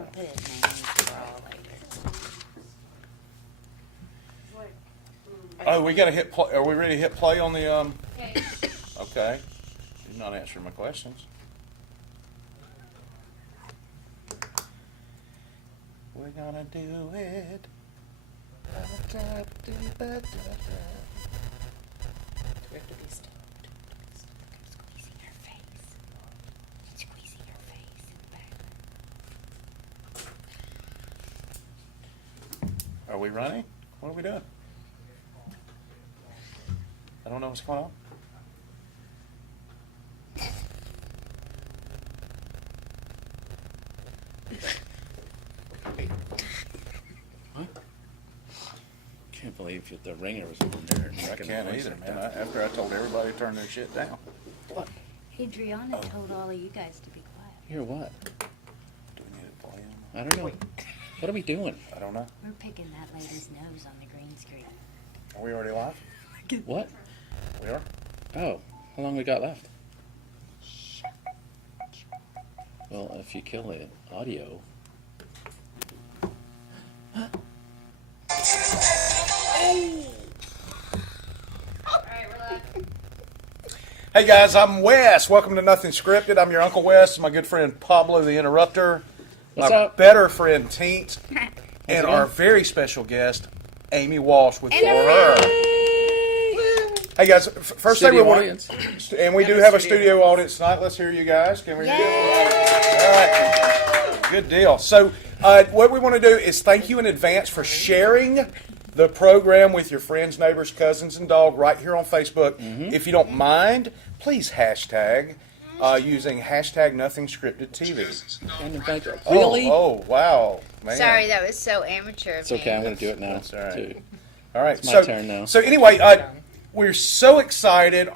gonna put his name for all later. Oh, we gotta hit play. Are we ready to hit play on the, Okay. okay. You're not answering my questions. We're gonna do it. We have to be still. Squeezing her face. Squeezing her face in the back. Are we running? What are we doing? I don't know what's going on. Can't believe the ringer was over there. I can't either, man. After I told everybody to turn their shit down. Adriana Oh. told all of you guys to be quiet. Hear what? Do we need to play them? I don't know. What are we doing? I don't know. We're picking that lady's nose on the green screen. Are we already live? What? We are? Oh, how long we got left? Well, if you kill the audio. Alright, we're live. Hey guys, I'm Wes. Welcome to Nothing Scripted. I'm your Uncle Wes, my good friend Pablo the Interrupter, What's my up? better friend Teent, and it our going? very special guest, Amy Walsh with For Her. Hey guys, first thing we Studio want, audience. and we do have a studio audience tonight. Let's hear you guys. Can we hear you? All right. Good deal. So, what we want to do is thank you in advance for sharing the program with your friends, neighbors, cousins, and dog right here on Facebook. If you don't mind, please hashtag using hashtag Nothing Scripted TV. And in fact, really? Oh, wow, man. Sorry, that was so amateur of It's okay. I'm going to do it now. That's all right. Too. All right, It's my so turn now. So anyway, we're so excited.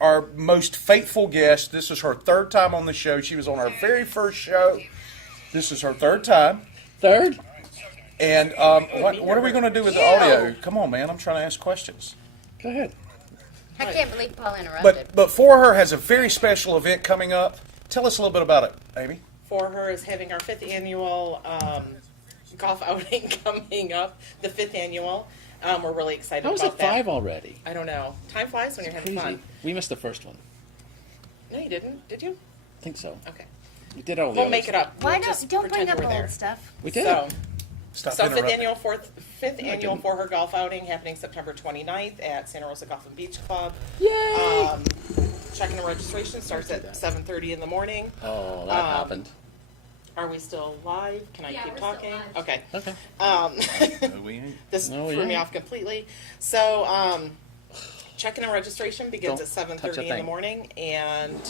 Our most faithful guest. This is her third time on the show. She was on our very first show. This is her third time. Third? And what are we going to do with the audio? Come on, man. I'm trying to ask questions. Go ahead. I can't believe Paul interrupted. But For Her has a very special event coming up. Tell us a little bit about it, Amy. For Her is having our 5th annual golf outing coming up. The 5th annual. We're really excited How is about it that. 5 already? I don't know. Time flies when you're having Crazy. fun. We missed the first one. No, you didn't. Did you? I think so. Okay. We did all the We'll others. make it up. Why We'll just don't bring pretend up you were there. old stuff? We did. So, Stop so 5th interrupting. annual, fifth No, I annual didn't. For Her golf outing happening September 29th at Santa Rosa Golf and Beach Club. Yay! Check-in and registration starts at 7:30 in the morning. Oh, that um, happened. Are we still live? Can I Yeah, keep we're still talking? live. Okay. Okay. No, we ain't. This No, threw me yeah. off completely. So, check-in and registration begins Don't at 7:30 touch a in the thing. morning and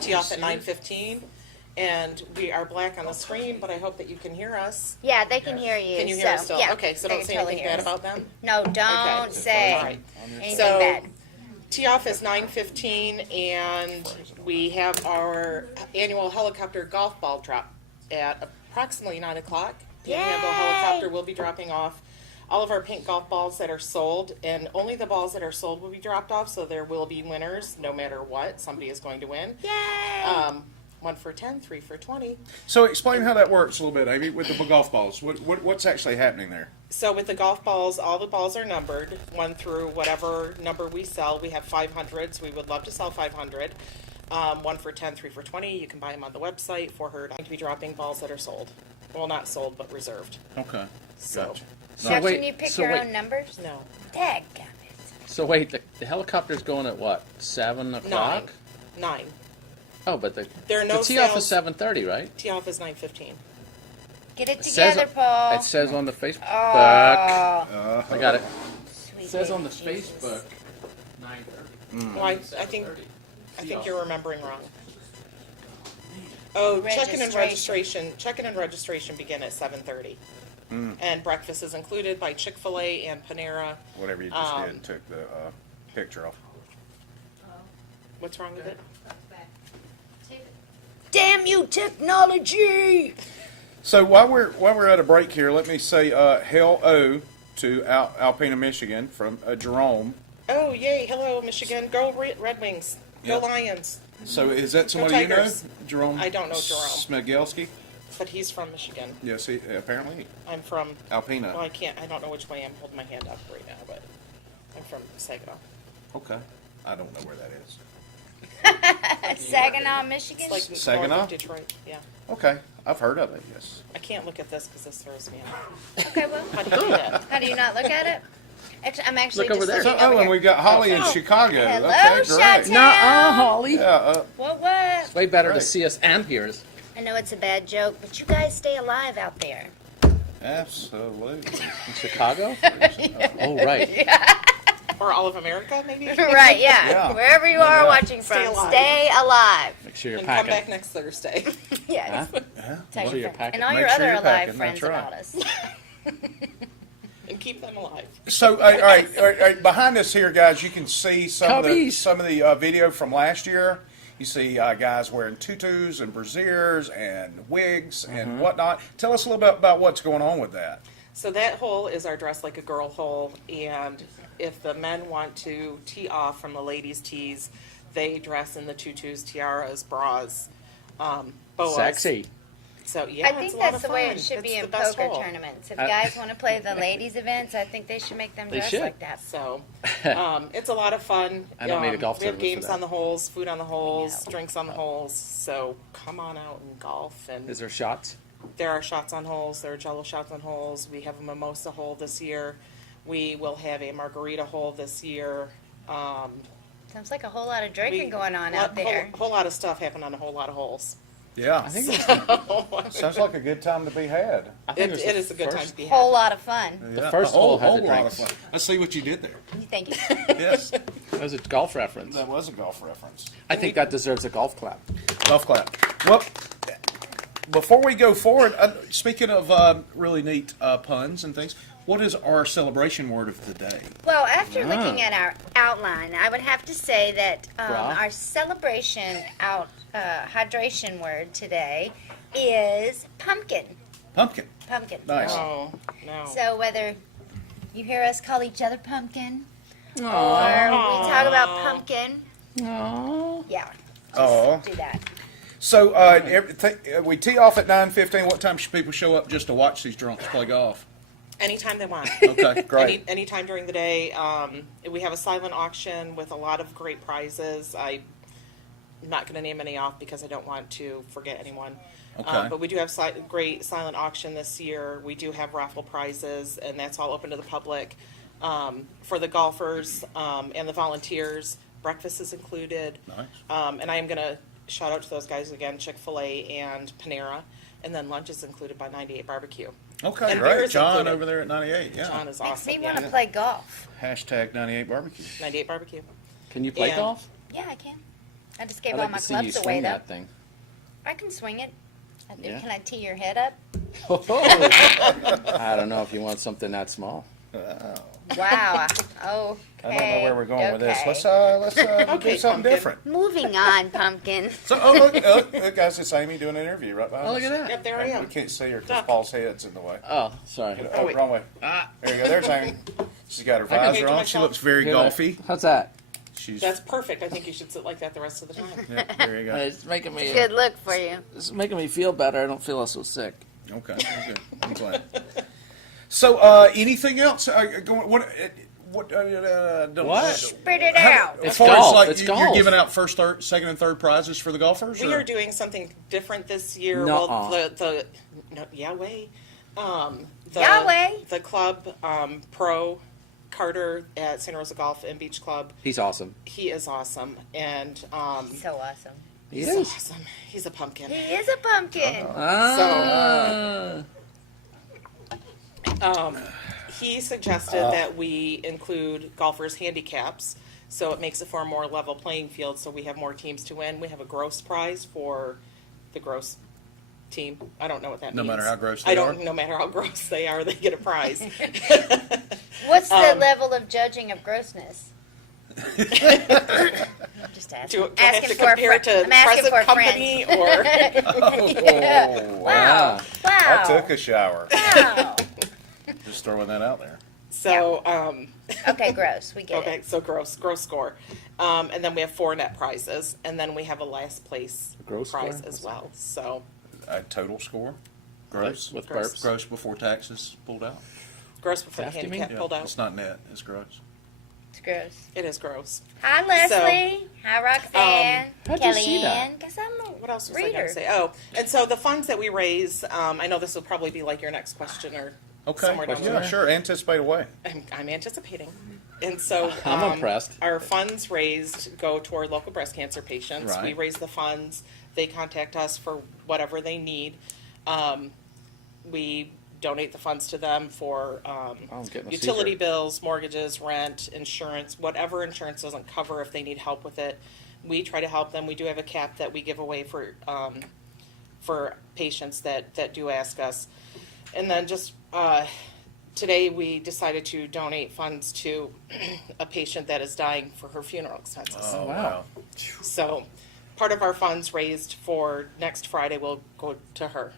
tee off at 9:15. And we are black on the screen, but I hope that you can hear us. Yeah, they can hear you. Can you hear us still? Yeah, Okay, so they don't can say totally anything hear bad us. about them. No, don't Okay. say All right. anything So- bad. Tee off is 9:15, and we have our annual helicopter golf ball drop at approximately 9 o'clock. The Panhandle Yay! helicopter will be dropping off all of our pink golf balls that are sold, and only the balls that are sold will be dropped off, so there will be winners no matter what. Somebody is going to win. Yay! 1 for 10, 3 for 20. So explain how that works a little bit, Amy, with the golf balls. What's actually happening there? So with the golf balls, all the balls are numbered, 1 through whatever number we sell. We have 500s. We would love to sell 500. 1 for 10, 3 for 20. You can buy them on the website. For Her to be dropping balls that are sold. Well, not sold, but reserved. Okay. So, Gotcha. So wait, can you pick so your wait. own numbers? no. Dadgummit. So wait, the helicopter's going at what? 7 o'clock? 9. Oh, but There are no the tee off sales. is 7:30, right? Tee off is 9:15. Get it It says- together, Paul. It says on the Facebook. Oh, I got it. sweet It says on the baby Jesus. Facebook 9:30. Well, I think you're remembering wrong. Oh, check-in and registration. Check-in and registration begin at 7:30. And breakfast is included by Chick-fil-A and Panera. Whatever you just did, took the picture off. What's wrong with it? Damn you, technology! So while we're at a break here, let me say hello to Alpena, Michigan from Jerome. Oh, yay. Hello, Michigan. Go Red Wings. Go Yeah. Lions. So is that somebody you know? Tigers. Jerome? I don't know Jerome. Smigelski? But he's from Michigan. Yes, apparently. I'm from, Alpena. well, I don't know which way I'm holding my hand up right now, but I'm from Saginaw. Okay. I don't know where that is. Saginaw, Michigan. It's like north Saginaw? of Detroit, yeah. Okay. I've heard of it, yes. I can't look at this because this throws me off. Okay, well, How do you do that? how do you not look at it? Actually, I'm actually Look over just there. looking over and here. we've got Holly in Oh. Chicago. Hello, Okay, great. Chi-Town. Nuh-uh, Holly. Yeah, What? It's way better to Right. see us and hear us. I know it's a bad joke, but you guys stay alive out there. absolutely. In Chicago? Oh, right. Or all of America, maybe? Right, yeah. Yeah. Wherever you are Yeah. watching Stay from, alive. stay alive. Make sure you're And come back packing. next Thursday. Yes. Huh? Yeah. Tell Make sure your you're friends. packing. And all Make your sure other you're alive packing, friends that's right. about us. And keep them alive. So, all right, behind us here, guys, you can see some Cubbies. of the video from last year. You see guys wearing tutus and brassieres and wigs and whatnot. Tell us a little bit about what's going on with that. So that hole is our Dress Like a Girl hole, and if the men want to tee off from the ladies' tees, they dress in the tutus, tiaras, bras, boas. Sexy. So yeah, I think it's a lot that's of the way fun. it should It's be the in best poker hole. tournaments. If guys want to play the ladies' events, I think they should make them They dress should. like that. So it's a lot of fun. I don't need a golf We have tournament for games that. on the holes, food on the holes, No. drinks on the holes. So come on out and golf. And Is there shots? there are shots on holes. There are Jello shots on holes. We have a mimosa hole this year. We will have a margarita hole this year. Sounds like a whole lot of drinking going on out there. Whole lot of stuff happened on a whole lot of holes. Yeah, I think it's sounds like a good time to be had. I think It the is a good time first- to be Whole had. lot of fun. Yeah, first a hole had the lot of drinks. fun. I see what you did there. Thank you. Yes, That was a golf reference. that was a golf reference. I think that deserves a golf clap. Golf clap. Well, before we go forward, speaking of really neat puns and things, what is our celebration word of the day? Well, after looking at our outline, I would have to say that Bra. our celebration hydration word today is pumpkin. Pumpkin. Pumpkin. Nice. Oh, no. So whether you hear us call each other pumpkin, or we talk about pumpkin, yeah, Oh. do that. So we tee off at 9:15. What time should people show up just to watch these drunks play golf? Anytime they want. Okay, great. Anytime during the day. We have a silent auction with a lot of great prizes. I'm not going to name any off because I don't want to forget anyone. Okay. But we do have great silent auction this year. We do have raffle prizes, and that's all open to the public. For the golfers and the volunteers, breakfast is included. Nice. And I am going to shout out to those guys again, Chick-fil-A and Panera. And then lunch is included by 98 Barbecue. Okay, And beer great. is John included. over there at 98. Yeah. John is Makes awesome. me want to Yeah. play golf. Hashtag 98 barbecue. 98 Barbecue. Can you play Yeah. golf? Yeah, I can. I just gave I'd all like my to see you clubs away swing though. that thing. I can swing it. Yeah. Can I tee your head up? I don't know if you want something that small. Wow. Okay. I don't know where we're going with this. okay. Let's Okay, do something pumpkin. different. Moving on, pumpkin. So, oh look, guys, it's Amy doing an interview right behind Oh, us. look at that. Yep, there I And am. we can't see her because Duck. Paul's head's in the way. Oh, sorry. Oh, wait. wrong way. There you go. There's Amy. She's got her can visor take on. She myself. looks very Here, golfy. How's that? She's That's perfect. I think you should sit like that the rest of the time. yeah, there you go. It's making me. Good look for you. It's making me feel better. I don't feel so sick. Okay, good. I'm glad. So, anything else? What? What? Spit it out. As It's far golf. as like It's you're golf. giving out first, second, and third prizes for the golfers. We or? are doing something different this year. Nuh-uh. Well, Yahweh. Yahweh. The club, Pro Carter at Santa Rosa Golf and Beach Club. He's awesome. He is awesome. And So awesome. He he's is. awesome. He's a pumpkin. He is a pumpkin. Ah. He suggested that we include golfers' handicaps, so it makes it for a more level playing field, so we have more teams to win. We have a gross prize for the gross team. I don't know what that No means. matter how gross I they are? don't. No matter how gross they are, they get a prize. What's the level of judging of grossness? I'm just asking. Do I have asking to for a compare friend. to I'm asking present for a company friend. Oh, Wow. I Wow. took a shower. Wow. Just throwing that out there. So, Okay, gross. We get okay, it. so gross score. And then we have 4 net prizes, and then we have a last place gross prize score? as well. So, a total score? Gross? With Gross. burps. Gross before taxes pulled out? Gross before the Theft, you mean? handicap pulled out. It's not net, it's gross. It's gross. It is gross. Hi, Leslie. Hi, Roxanne. how'd you see that? Kellyanne. Because I'm a What else was I reader. going to say? Oh, and so the funds that we raise, I know this will probably be like your next question or Okay, somewhere down the yeah, road. sure, anticipate away. I'm anticipating. And so I'm impressed. Our funds raised go toward local breast cancer patients. We Right. raise the funds. They contact us for whatever they need. We donate the funds to them for getting a utility seizure. bills, mortgages, rent, insurance, whatever insurance doesn't cover if they need help with it. We try to help them. We do have a cap that we give away for patients that do ask us. And then just today we decided to donate funds to a patient that is dying for her funeral expenses. Oh, wow. So part of our funds raised for next Friday will go to her.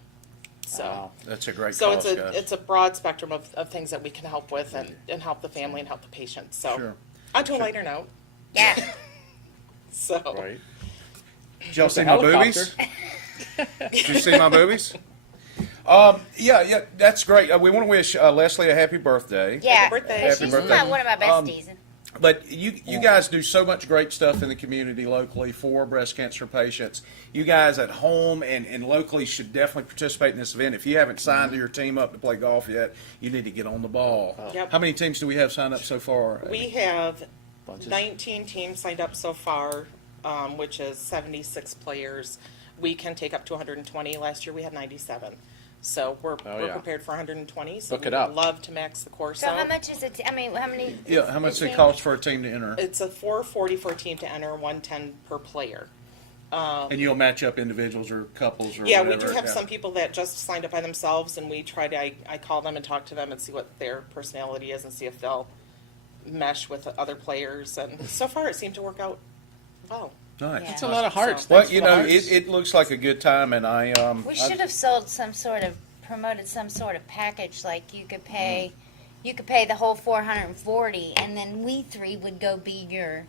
So. Wow. That's a great So cause, guys. it's a broad spectrum of things that we can help with and help the family and help the patient. So Sure. on to a lighter note. Yeah. So Right. Did y'all see The my helicopter. boobies? Did you see my boobies? Yeah, that's great. We want to wish Leslie a happy birthday. Yeah. birthday. Happy She's birthday. one of my besties. But you guys do so much great stuff in the community locally for breast cancer patients. You guys at home and locally should definitely participate in this event. If you haven't signed your team up to play golf yet, you need to get on the ball. Yep. How many teams do we have signed up so far? we have Bunches. 19 teams signed up so far, which is 76 players. We can take up to 120. Last year we had 97. So we're yeah. prepared for 120. So Book it we'd up. love to max the course So out. how much is it? I mean, how many? Yeah, how much is does it cost for a team to enter? It's a $440 for a team to enter, 110 per player. And you'll match up individuals or couples or Yeah, whatever. we do have some people that just signed up by themselves, and we try to, I call them and talk to them and see what their personality is and see if they'll mesh with other players. And so far, it seemed to work out well. Nice. Yeah. It's a lot of hearts. So- Well, Thanks you for the know, hearts. it looks like a good time, and We should have sold some sort of promoted some sort of package, like you could pay the whole 440, and then we three would go be your.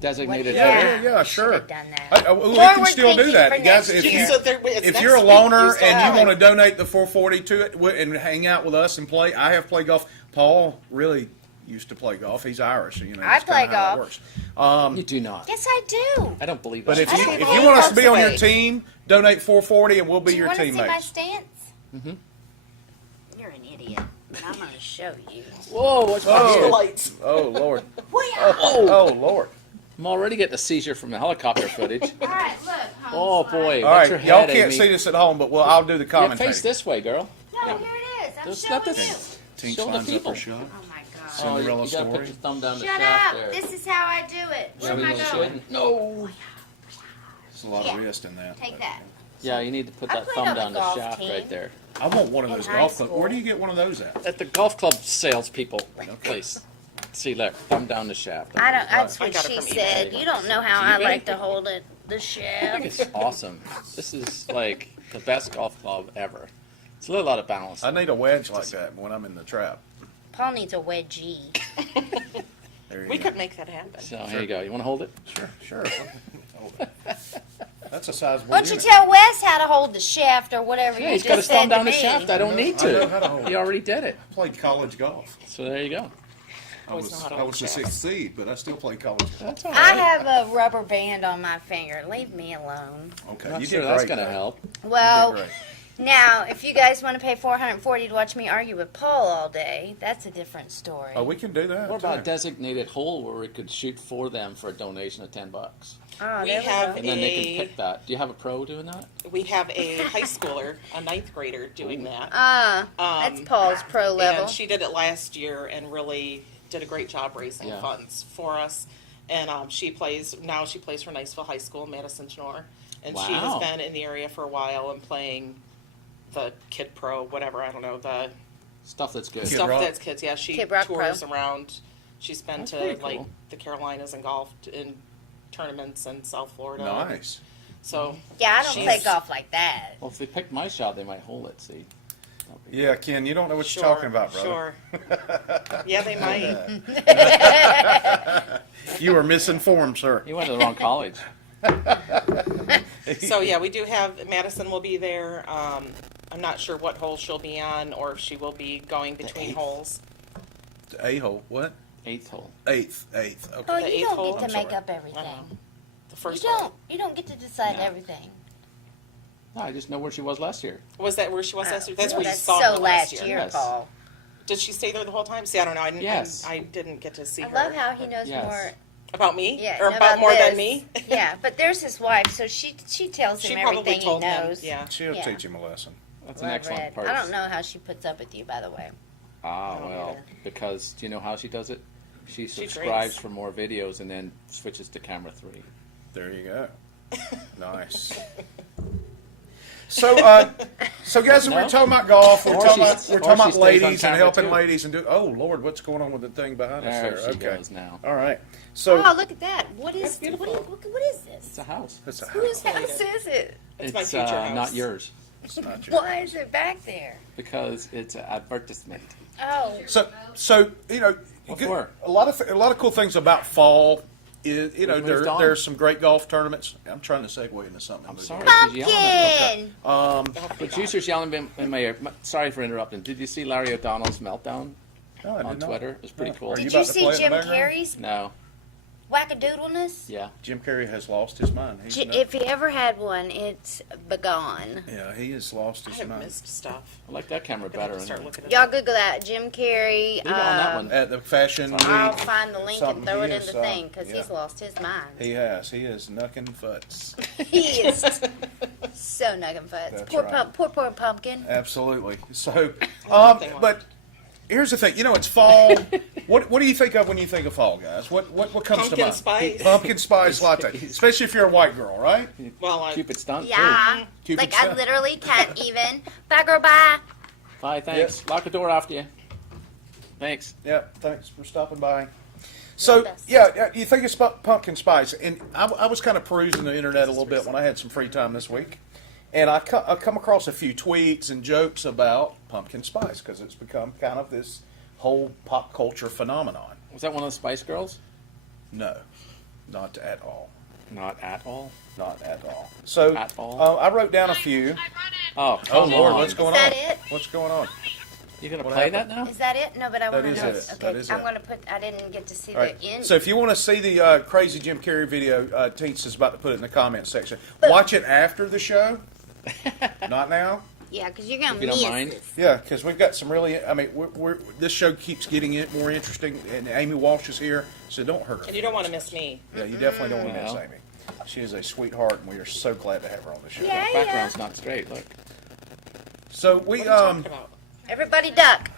Designated Yeah. voter. Yeah, We sure. should have done that. we Forward can still do thinking that, for you guys. next If, year. So there, it's if next you're a week. loner still and have you want to it. donate the 440 to it and hang out with us and play, I have played golf. Paul really used to play golf. He's Irish, so, you know. I that's kinda play how that golf. works. You do not. Yes, I do. I don't believe But that. if I you don't if believe you want us to golf's be on the your way. team, donate 440 and we'll be Do you your want to see my teammates. stance? You're an idiot. I'm going to show you. Whoa, what's my Oh. head? Lights. Oh Lord. All Oh Lord. I'm already getting a seizure from the helicopter footage. right, look. Oh boy, All that's right, your y'all head, can't Amy. see this at home, but I'll do the Yeah, commentary. face this way, girl. No, here it is. I'm There's showing nothing. you. Tinks Show the lines up people. her shot. Oh my God. Cinderella you gotta story. put your thumb down the Shut shaft up. there. This is how I do it. Where am I Cinderella going? shouldn't. No. There's a lot of wrist in that. Take that. Yeah, you need to put I that played thumb on the down the golf shaft team. right there. I want one of In those high golf clubs. school. Where do you get one of those at? At the golf club salespeople place. See, look, thumb down the shaft. I don't. That's I what got it she from eBay. said. You don't know how I eBay? like to hold it. The I think shaft. it's awesome. This is like the best golf club ever. It's a little out of balance. I need a wedge like that when I'm in the trap. Paul needs a wedgie. There you We go. could make that happen. So here you go. You want to hold it? Sure. That's a sizable Why don't you unit. tell Wes how to hold the shaft or whatever Yeah, you he's just got his said thumb to down the me? shaft. I don't need I know how to to. hold He it. already did it. Played college golf. So there you go. I Always know was how to I hold was the shafts. 6th seed, but I still played college golf. That's all I right. have a rubber band on my finger. Leave me alone. Okay, I'm not you sure did that's great. going to though. help. Well, You did great. now if you guys want to pay $440 to watch me argue with Paul all day, that's a different story. Oh, we can do that. What about a too. designated hole where we could shoot for them for a donation of $10? Oh, We there have go. And then they can pick that. Do you have a pro doing that? We have a high schooler, a 9th grader, doing that. That's Paul's pro level. And she did it last year and really did a great job raising Yeah. funds for us. And she plays for Niceville High School in Madison Genore. And she has Wow. been in the area for a while and playing the Kid Pro, whatever, I don't know, the Stuff that's good. Kid stuff Rock. that's kids. Yeah, she Kid Rock tours around. She's been That's to pretty like cool. the Carolinas and golfed in tournaments in South Florida. Nice. So Yeah, I don't she's- play golf like that. Well, if they pick my shot, they might hold it, see? That'll be- Yeah, Ken, you don't know what Sure, you're talking about, brother. Sure. Yeah, they might. You are misinformed, sir. You went to the wrong college. So yeah, we do have, Madison will be there. I'm not sure what hole she'll be on or if she will be going between eighth. holes. A hole. What? 8th hole. Eighth. Okay. Oh, The you eighth don't hole? get I'm to make sorry. up everything. The You first don't. hole. You don't get to decide No. everything. No, I just know where she was last year. Was that where she was last year? That's Oh, where you that's saw so her last year. Yes. Paul. Did she stay there the whole time? See, I don't know. I didn't, Yes. I didn't get to see I her. love how he knows Yes. more. About me? Yeah, Or know about more this. than me? Yeah, but there's his wife, so she tells She him probably everything he told him. knows. Yeah. She'll Yeah. teach him a lesson. That's an Well, excellent Red. purse. I don't know how she puts up with you, by the way. Ah, I don't well, either. because do you know how she does it? She She subscribes drinks. for more videos and then switches to camera 3. There you go. Nice. So, so guys, we're No? talking about golf. We're Or talking she's- about, we're or talking she about stays on ladies and camera, helping too. ladies and do. Oh Lord, what's going on with the thing behind us There there? she Okay. goes now. All right. So Oh, look at that! What is? That's beautiful. What is this? It's a house. it's a Whose house. house is it? It's my future house. not yours It's not your- Why is it back there? because it's an advertisement. Oh, So you know, What good- for? a lot of cool things about fall. Is, you know, We've moved on. there's some great golf tournaments. I'm trying to segue into something. I'm sorry. She's yelling at me. pumpkin! Producer's yelling in my ear. Sorry for interrupting. Did you see Larry O'Donnell's meltdown No, I on did not. Twitter? It was pretty No. cool. Are you Did about you to see play it in Jim the background? Carrey's No. wackadoodleness? Yeah. Jim Carrey has lost his mind. He's not- If he ever had one, it's begone. yeah, he has lost I his have mind. missed stuff. I like that camera I'm gonna have better. to start anyway. looking at Y'all it. Google that, Jim Carrey. Leave it on that one. At the fashion week, I'll find the link and something throw it he in is, the thing because yeah. he's lost his mind. he is knucking futs. He is so nuggin futz. That's Poor, right. poor pumpkin. Absolutely. So, Nothing but here's the thing. You know, it's fall. What do you think of when you think of fall, guys? What comes to Pumpkin mind? spice. Pumpkin spice latte, especially if you're a white girl, right? Well, I, Cupid stunt. Yeah. Cupid Like stuff. I literally can't even. Bye, girl, bye. Bye. Thanks. Lock the door after you. Thanks. Yeah. Thanks for stopping by. So best. yeah, you think it's pumpkin spice, and I was kind of perusing the internet a little bit when I had some free time this week, and I come across a few tweets and jokes about pumpkin spice because it's become kind of this whole pop culture phenomenon. Was that one of the Spice Girls? No, not at all. Not at all. Not at all. So At all? I wrote down a few. Oh, Oh come Lord, on. what's going Is that on? it? What's going on? You gonna What play happened? that now? Is that it? No, but I That want to is know. it. Okay, That is I'm it. going to put. I didn't get to see All right. the end. So if you want to see the crazy Jim Carrey video, Teets is about to put it in the comments section. Watch it after the show. Not now. yeah, because you're going If to you don't miss mind. this. Yeah, because we've got some really. I mean, this show keeps getting it more interesting, and Amy Walsh is here, so don't hurt her. and you don't want to miss me. Yeah, you definitely don't want to miss Well. Amy. She is a sweetheart, and we are so glad to have her on the show. Yeah. Background's not straight. Look. So we What are you talking about? Everybody duck.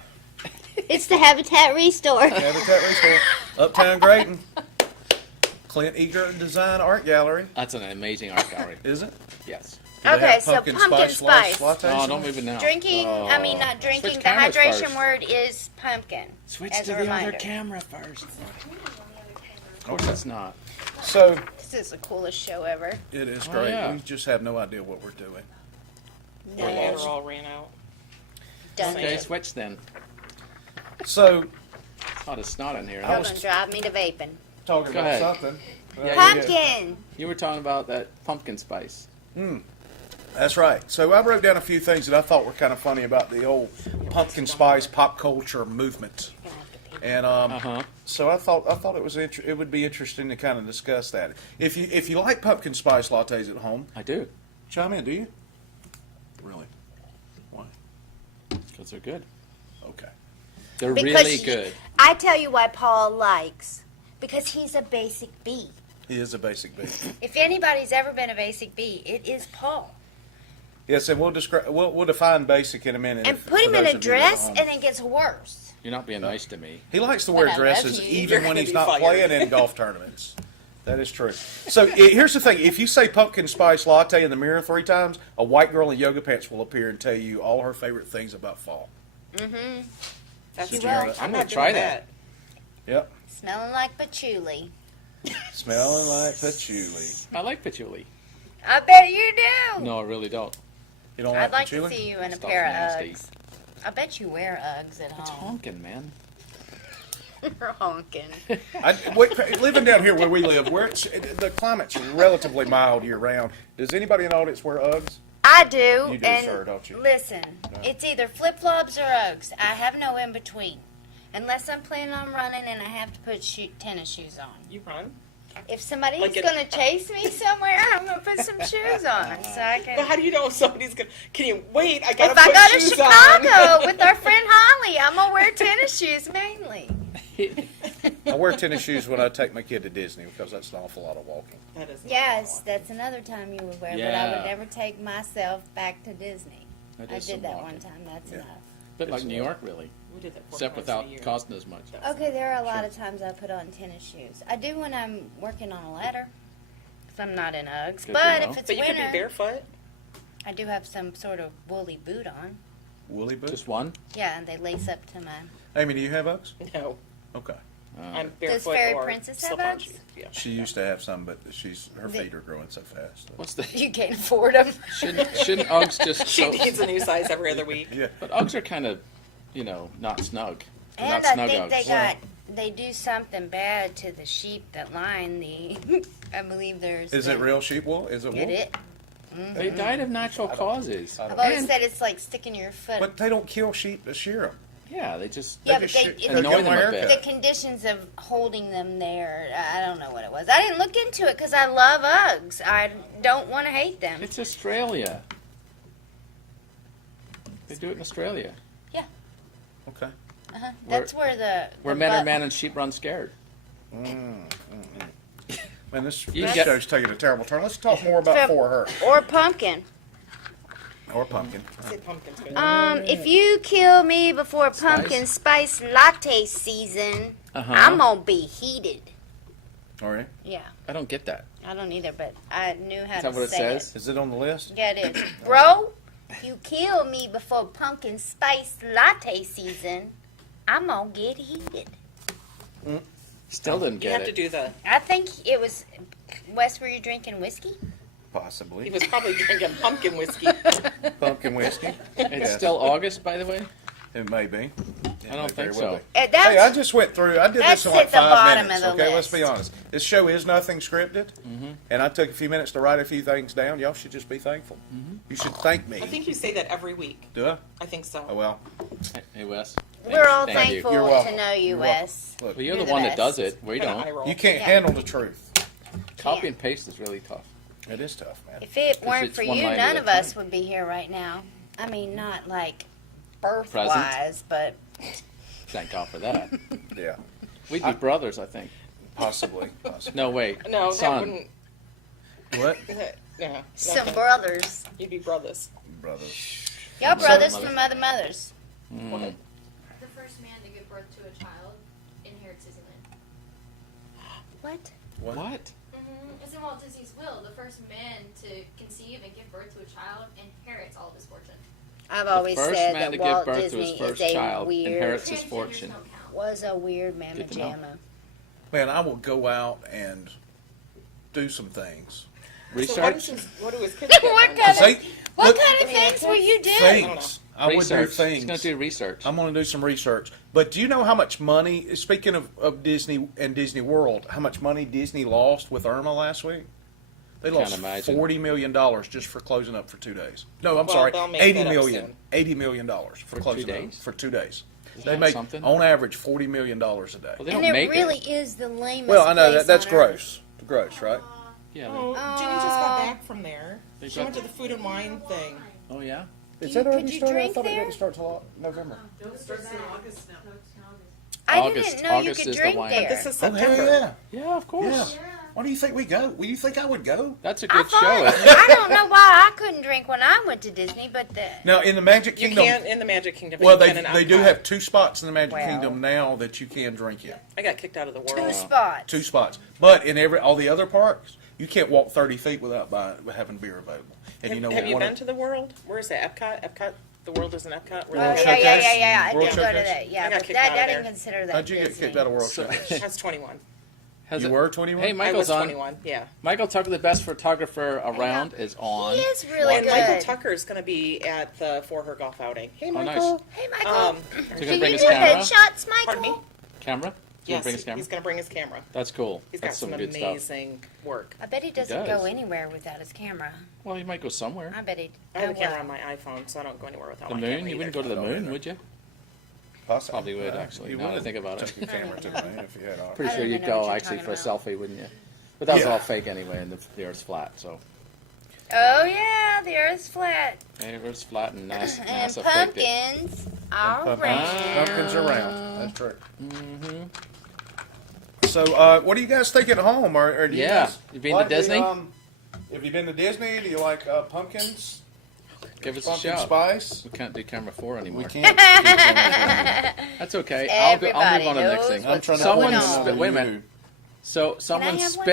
It's the Habitat Restore. Habitat Restore, Uptown Grayton, Clint Eager Design Art Gallery, That's an amazing art gallery. is it? Yes. Do they Okay, have so pumpkin lattes? Oh, don't move it now. Drinking, I mean, not Switch drinking, the cameras hydration first. word is pumpkin. Switch as to a the reminder. other camera first. Of course, it's not. So This is the coolest show ever. it is Oh, great. yeah. We just have no idea what we're doing. Our No, Adderall ran out. done. Okay, it. switch then. So It's hot as snot in here. I You're was- gonna drive me to vaping. talking Go about ahead. something. Yeah, Pumpkin. You were talking about that pumpkin spice. That's right. So I wrote down a few things that I thought were kind of funny about the old pumpkin spice pop culture movement, and Uh-huh. so I thought it was it would be interesting to kind of discuss that. If you like pumpkin spice lattes at home, I do, chime in. Do you? Really? Why? because they're good. Okay. They're Because really you- good. I tell you why Paul likes. Because he's a basic B. He is a basic bee. If anybody's ever been a basic B, it is Paul. Yes, and we'll define basic in a minute. And if- put for him in those a of you that are dress, home. and it gets worse. You're not being nice to me. He likes to But wear I love dresses you. even You're when gonna he's be not fired. playing in golf tournaments. That is true. So here's the thing: if you say pumpkin spice latte in the mirror 3 times, a white girl in yoga pants will appear and tell you all her favorite things about fall. That's She true. will. I'm I'm not gonna try doing that. Yep, Smelling like patchouli. smelling like patchouli. I like patchouli. I bet you do. No, I really don't. You don't I'd like patchouli? to see you in a Stuff's pair nasty. of Uggs. I bet you wear Uggs at It's home. honking, man. You're honking. Living down here where we live, where the climate's relatively mild year round. Does anybody in the audience wear Uggs? I do. You do, and sir, don't you? Listen, it's either flip flops or Uggs. I have no in between, unless I'm planning on running and I have to put tennis shoes on. You run? If somebody's Like it- gonna chase me somewhere, I'm gonna put some shoes on so I But can. how do you know if somebody's gonna? Can you wait? I gotta If I put go to shoes Chicago on. with our friend Holly, I'm gonna wear tennis shoes mainly. I wear tennis shoes when I take my kid to Disney because that's an awful lot of walking. That is not Yes, fun. that's another time you would wear, but I Yeah. would never take myself back to Disney. That I is some did that walking. one time. That's Yeah. enough. Bit like New York, really, We did that 4 except times without a year. costing as much. Okay, there are a lot of times I put on tennis shoes. I do when I'm working on a ladder, if I'm not in Uggs. Good to But know. if it's But you could be winter, barefoot. I do have some sort of woolly boot on. Woolly boots? Just one? Yeah, and they lace up to my. Amy, do you have Uggs? No, Okay. I'm barefoot Fairy or Princess have slip-on Uggs? shoes. Yeah. She used to have some, but her The- feet are growing so fast. What's the? You can't afford them. Shouldn't Uggs just? She needs a new size every other week. Yeah. But Uggs are kind of, not snug. They're And not I snug think Uggs. they do something bad to the sheep that line the. I believe there's. Is it real sheep wool? Is it wool? Get it? They died of natural causes. I don't I've always And- said it's like sticking your foot. But they don't kill sheep to shear them. Yeah, they just. Yeah, They but just they- shoot- it- Annoy them a bit. the conditions of holding them there, I don't know what it was. I didn't look into it because I love Uggs. I don't want to hate them. It's Australia. They do it in Australia, Okay. Uh-huh. That's where the where men are men and sheep run scared. Man, this You this get- show's taking a terrible turn. Let's talk more about For Her or pumpkin. or Pumpkin. Say pumpkin's good. If you kill me before pumpkin spice latte season, Uh-huh. I'm gonna be heated. All right. Yeah, I don't get that. I don't either, but I knew how Is to that what it say says? Is it on the list? it. Yeah, it is. Bro, if you kill me before pumpkin spice latte season, I'm gonna get heated. Still didn't You get have to it. do the. I think it was Wes. Were you drinking whiskey? He Possibly. was probably drinking pumpkin whiskey. Pumpkin whiskey. It's Yes. still August, by the way. It may be. I don't think so. That's, Hey, I just went through. I did That's this in like at the 5 bottom minutes. of the Okay, let's be list. honest. This show is nothing scripted, Mm-hmm. and I took a few minutes to write a few things down. Y'all should just be thankful. Mm-hmm. You should thank me. I think you say that every week. Do I? I think so. Oh well. Hey, Wes. we're all Thank you. thankful You're welcome. to know you, You're welcome. Wes. Look, Well, you're You're the the one that does best. it. We Kinda eye don't. roll. you can't Yeah. handle the truth. Copy and paste is really tough. It is tough, man. If it weren't it's for one you, line none at of a us time. would be here right now. I mean, not like birth-wise, but Thank God for that. Yeah, We'd be brothers, I think. possibly. Possibly. No, wait. No, that Son. wouldn't. What, Yeah. some nothing. brothers. You'd be brothers. brother? Y'all brothers from other mothers. Mm. The first man to give birth to a child inherits Disneyland. What? What? It's in Walt Disney's will. The first man to conceive and give birth to a child inherits all of his fortune. I've always First said man that to give Walt birth to Disney his first is a child weird, inherits his Transgenders fortune. don't count. was a weird mamma Good to know. jamma. Man, I will go out and do some things. So what, Research? what do his kids get? What then? kind of- Say, What look, kind of things will you do? things. I would do Research. He's things. going to do research. I'm going to do some research. But do you know how much money, speaking of Disney and Disney World, how much money Disney lost with Irma last week? They Can't lost imagine. $40 million just for closing up for 2 days. No, I'm Well, sorry, they'll make 80 that up million. soon. $80 million for 2 closing up days? for 2 days. Isn't They that make, something? on average, $40 million a day. Well, they And don't it make really it. is the lamest Well, I know place that's on gross. Gross, right? Yeah. Oh, Ginny just got back from there. They She got- went to the food and wine thing. Oh, yeah? Is You- that already could you started? I drink thought it there? didn't start till November. I August. didn't know August you could is the drink wine. there. This is Oh, September. hell yeah. Yeah, of course. Yeah. Why do you think we go? Well, you think I would go? That's a I good show. thought, Isn't it? I don't know why I couldn't drink when I went to Disney, but the Now, in the Magic You Kingdom, can't in the Magic Kingdom. but well, you they can in they do Epcot. have 2 spots in the Magic Well. Kingdom now that you can drink in. I got kicked out of the two world. spots. 2 spots, but in all the other parks, you can't walk 30 feet without having beer available. And Have, you know have what? you one been of- to the world? Where is it? Epcot? Epcot? The world is in Epcot? Where World they Oh, got- yeah, Showcase? I World did go to Showcase? that. Yeah, I got but kicked out I of didn't there. consider that How'd you get Disney. kicked out of World So- Showcase? I was 21. Has You it- were 21? Hey, I was Michael's on. 21, yeah. Michael Tucker, the best photographer around, is on. He is really And good. Michael Tucker is going to be at the For Her golf outing. Hey, Oh, nice. Michael. Hey, Michael. Um, So you're Can gonna bring you his do camera? headshots, Michael? Pardon me? Camera? gonna Yes, bring his camera? he's going to bring his camera. That's cool. He's got That's some good stuff. amazing work. I bet he doesn't does. go anywhere without his camera. Well, he might go somewhere. I bet he. I have oh, a camera well. on my iPhone, so I don't go anywhere without The my moon? camera. You wouldn't either. go to the Oh, moon, yeah. would you? Possibly. Probably would, actually, You now that I would. think about it. Take your camera to the moon if you had ours. Pretty I sure don't you'd even know what go you're actually for a talking selfie, wouldn't you? But that was Yeah. all fake anyway, and the Earth's flat, so. Oh yeah, the Earth's flat. Hey, Earth's flat, and NASA, And NASA faked it. pumpkins are Pumpkins- round. Pumpkins are round. That's true. Mm-hmm. So, what do you guys think at home? Or do you Yeah. guys You been to like the, Disney? Have you been to Disney? Do you like pumpkins? Give us a Pumpkin shout. spice? We can't do camera 4 anymore. We can't. That's okay. I'll move Everybody on to the next knows thing. what's trying to Someone going think on. of wait a another minute. you. So someone have one?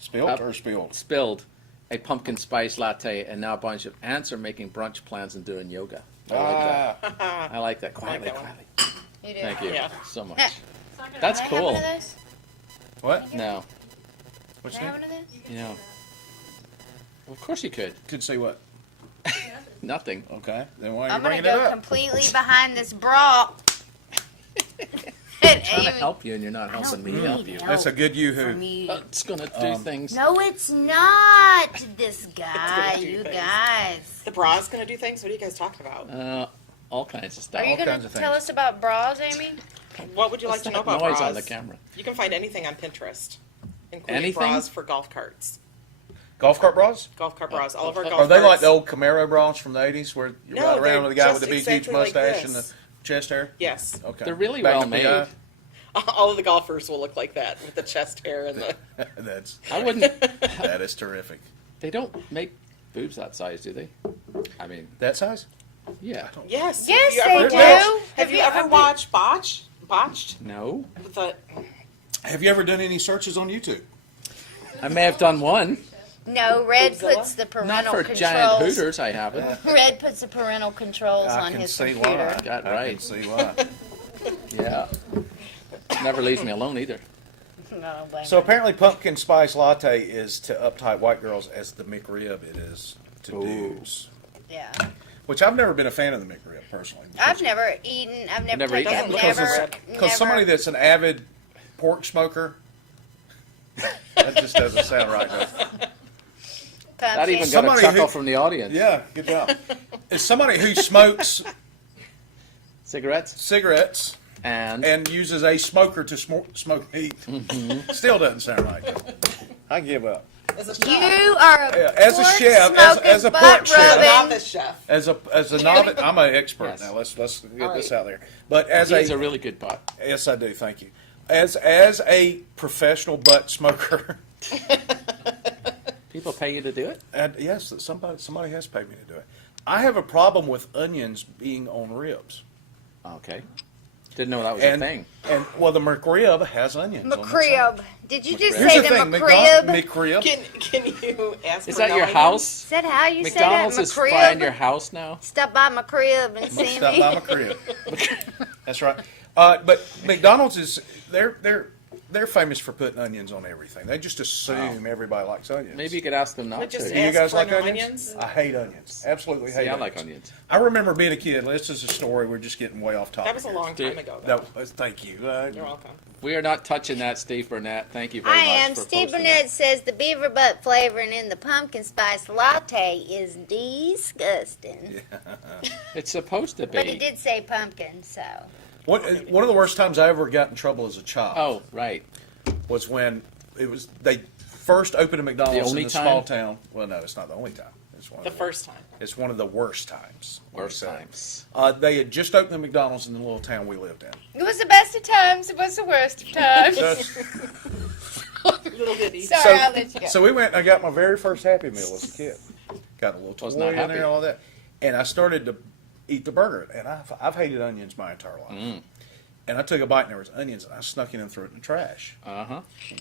Spilt Up. or spilled? spilled a pumpkin spice latte, and now a bunch of ants are making brunch plans and doing yoga. I like that. Ah, I like that. Quietly, that one. quietly. You do. Thank you Yeah. so much. It's not gonna That's Can I have cool. one of those? what? No, What's Can I have that? one of those? You can Yeah. do well, of course you could. Could see what? Nothing. Okay. Then why are you I'm gonna bringing it go up? completely behind this bra. I'm trying to help you, and you're not helping me help you. That's a good for yoo-hoo. me. It's gonna do things. No, it's not. This guy, do you things. guys. The bra's going to do things? What are you guys talking about? All kinds of stuff. Are you all gonna kinds of tell things. us about bras, Amy? What would you like to know about noise bras? on the camera. You can find anything on Pinterest, including Anything? bras for golf carts. Golf cart bras? Golf cart bras. All of our golf Are they carts. like the old Camaro bras from the 80s where you No, ride around they're with a guy with just the big, huge exactly like mustache and the this. chest hair? Yes. Okay. They're really Bang well up the made. guy? All of the golfers will look like that with the chest hair and the. That's, I wouldn't. that is terrific. They don't make boobs that size, do they? I mean, That size? yeah. Yes. Yes, have you they ever, do. Have you ever watched Botched? No. With the, Have you ever done any searches on YouTube? I may have done one. No, Red Boobzilla? puts the Not parental for controls. giant hooters, I haven't. Red puts the parental controls I on can his see computer. why. Got I right. can see why. Yeah. Never leaves me alone either. No, blame So her. apparently pumpkin spice latte is to uptight white girls as the McRib it is to Ooh. dudes. Yeah, Which I've never been a fan of the McRib personally. I've never eaten. I've never Never taken. eaten I've it? because never. because somebody that's an avid pork smoker. That just doesn't sound right. Does it? That even got Somebody a chuckle who- from the audience. Yeah, good job. As somebody who smokes Cigarettes cigarettes and and uses a smoker to smoke meat, still doesn't sound right. I give up. as a You chef. are a Yeah, as a pork chef, as a smoking, pork butt chef. rubbing. Novice chef. As a novice, I'm an expert Yes. now. Let's get All this right. out there. But as he's a a really good pot. yes, I do. Thank you. As a professional butt smoker, People pay you to do it? and yes, somebody has paid me to do it. I have a problem with onions being on ribs. Okay. Didn't know that was And a thing. and well, the McRib has onions. on the side. McRib. Did you just Here's say the the thing, McRib? McRib. Can you ask Is for that no your onions? house? Is that how you McDonald's say is that? frying McRib? your house now? Stop by McRib and see Stop me. by McRib. That's right. But McDonald's is they're famous for putting onions on everything. They just assume everybody likes onions. Maybe you could ask them not But just to. Do you ask guys for like no onions? onions? I hate onions. Absolutely hate See, I onions. like onions. I remember being a kid. This is a story. We're just getting way off topic. That was a long Dude, time ago. Though. That was, thank you. You're welcome. We are not touching that, Steve Burnett. Thank you very I much. am. for Steve posting Burnett that. says the beaver butt flavoring in the pumpkin spice latte is disgusting. It's supposed to be. But he did say pumpkin, so. one of the worst times I ever got in trouble as a child Oh, right. was when they first opened a McDonald's only in a small time? town. Well, no, it's not the only time. It's one The of first time. It's one of the worst times. Worst let me say. times. They had just opened a McDonald's in the little town we lived in. It was the best of times. It was the worst of times. Little ditty. Sorry, I'll let you go. So we went and I got my very first Happy Meal as a kid. Got a little Was toy not in happy. there and all that. And I started to eat the burger. And I've hated onions my entire life. Mm. And I took a bite and there was onions and I snuck in and threw it in the trash. Uh-huh.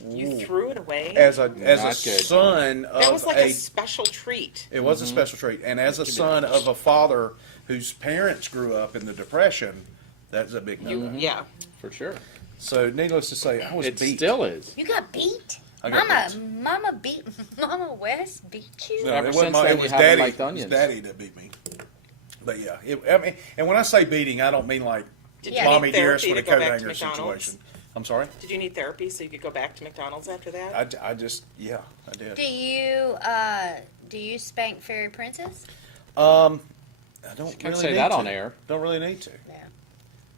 You threw it away. As a Not good. son of That was like a special treat. it was a special treat. And as a son of a father whose parents grew up in the Depression, that's a big no-no. Yeah. For sure. So needless to say, I was It beat. still is. You got beat? I got beat. Mama beat, Mama West beat you? No, Ever it wasn't since then, it you was haven't daddy. liked It was onions. daddy that beat me. But yeah, I mean, and when I say beating, I don't mean like Did Yeah. you mommy need therapy dearest with a to go coat back to hanger McDonald's? situation. I'm sorry? Did you need therapy so you could go back to McDonald's after that? I just, yeah, I did. Do you spank Fairy Princess? I don't Can't really say need that to. on air. Don't really need to. Yeah.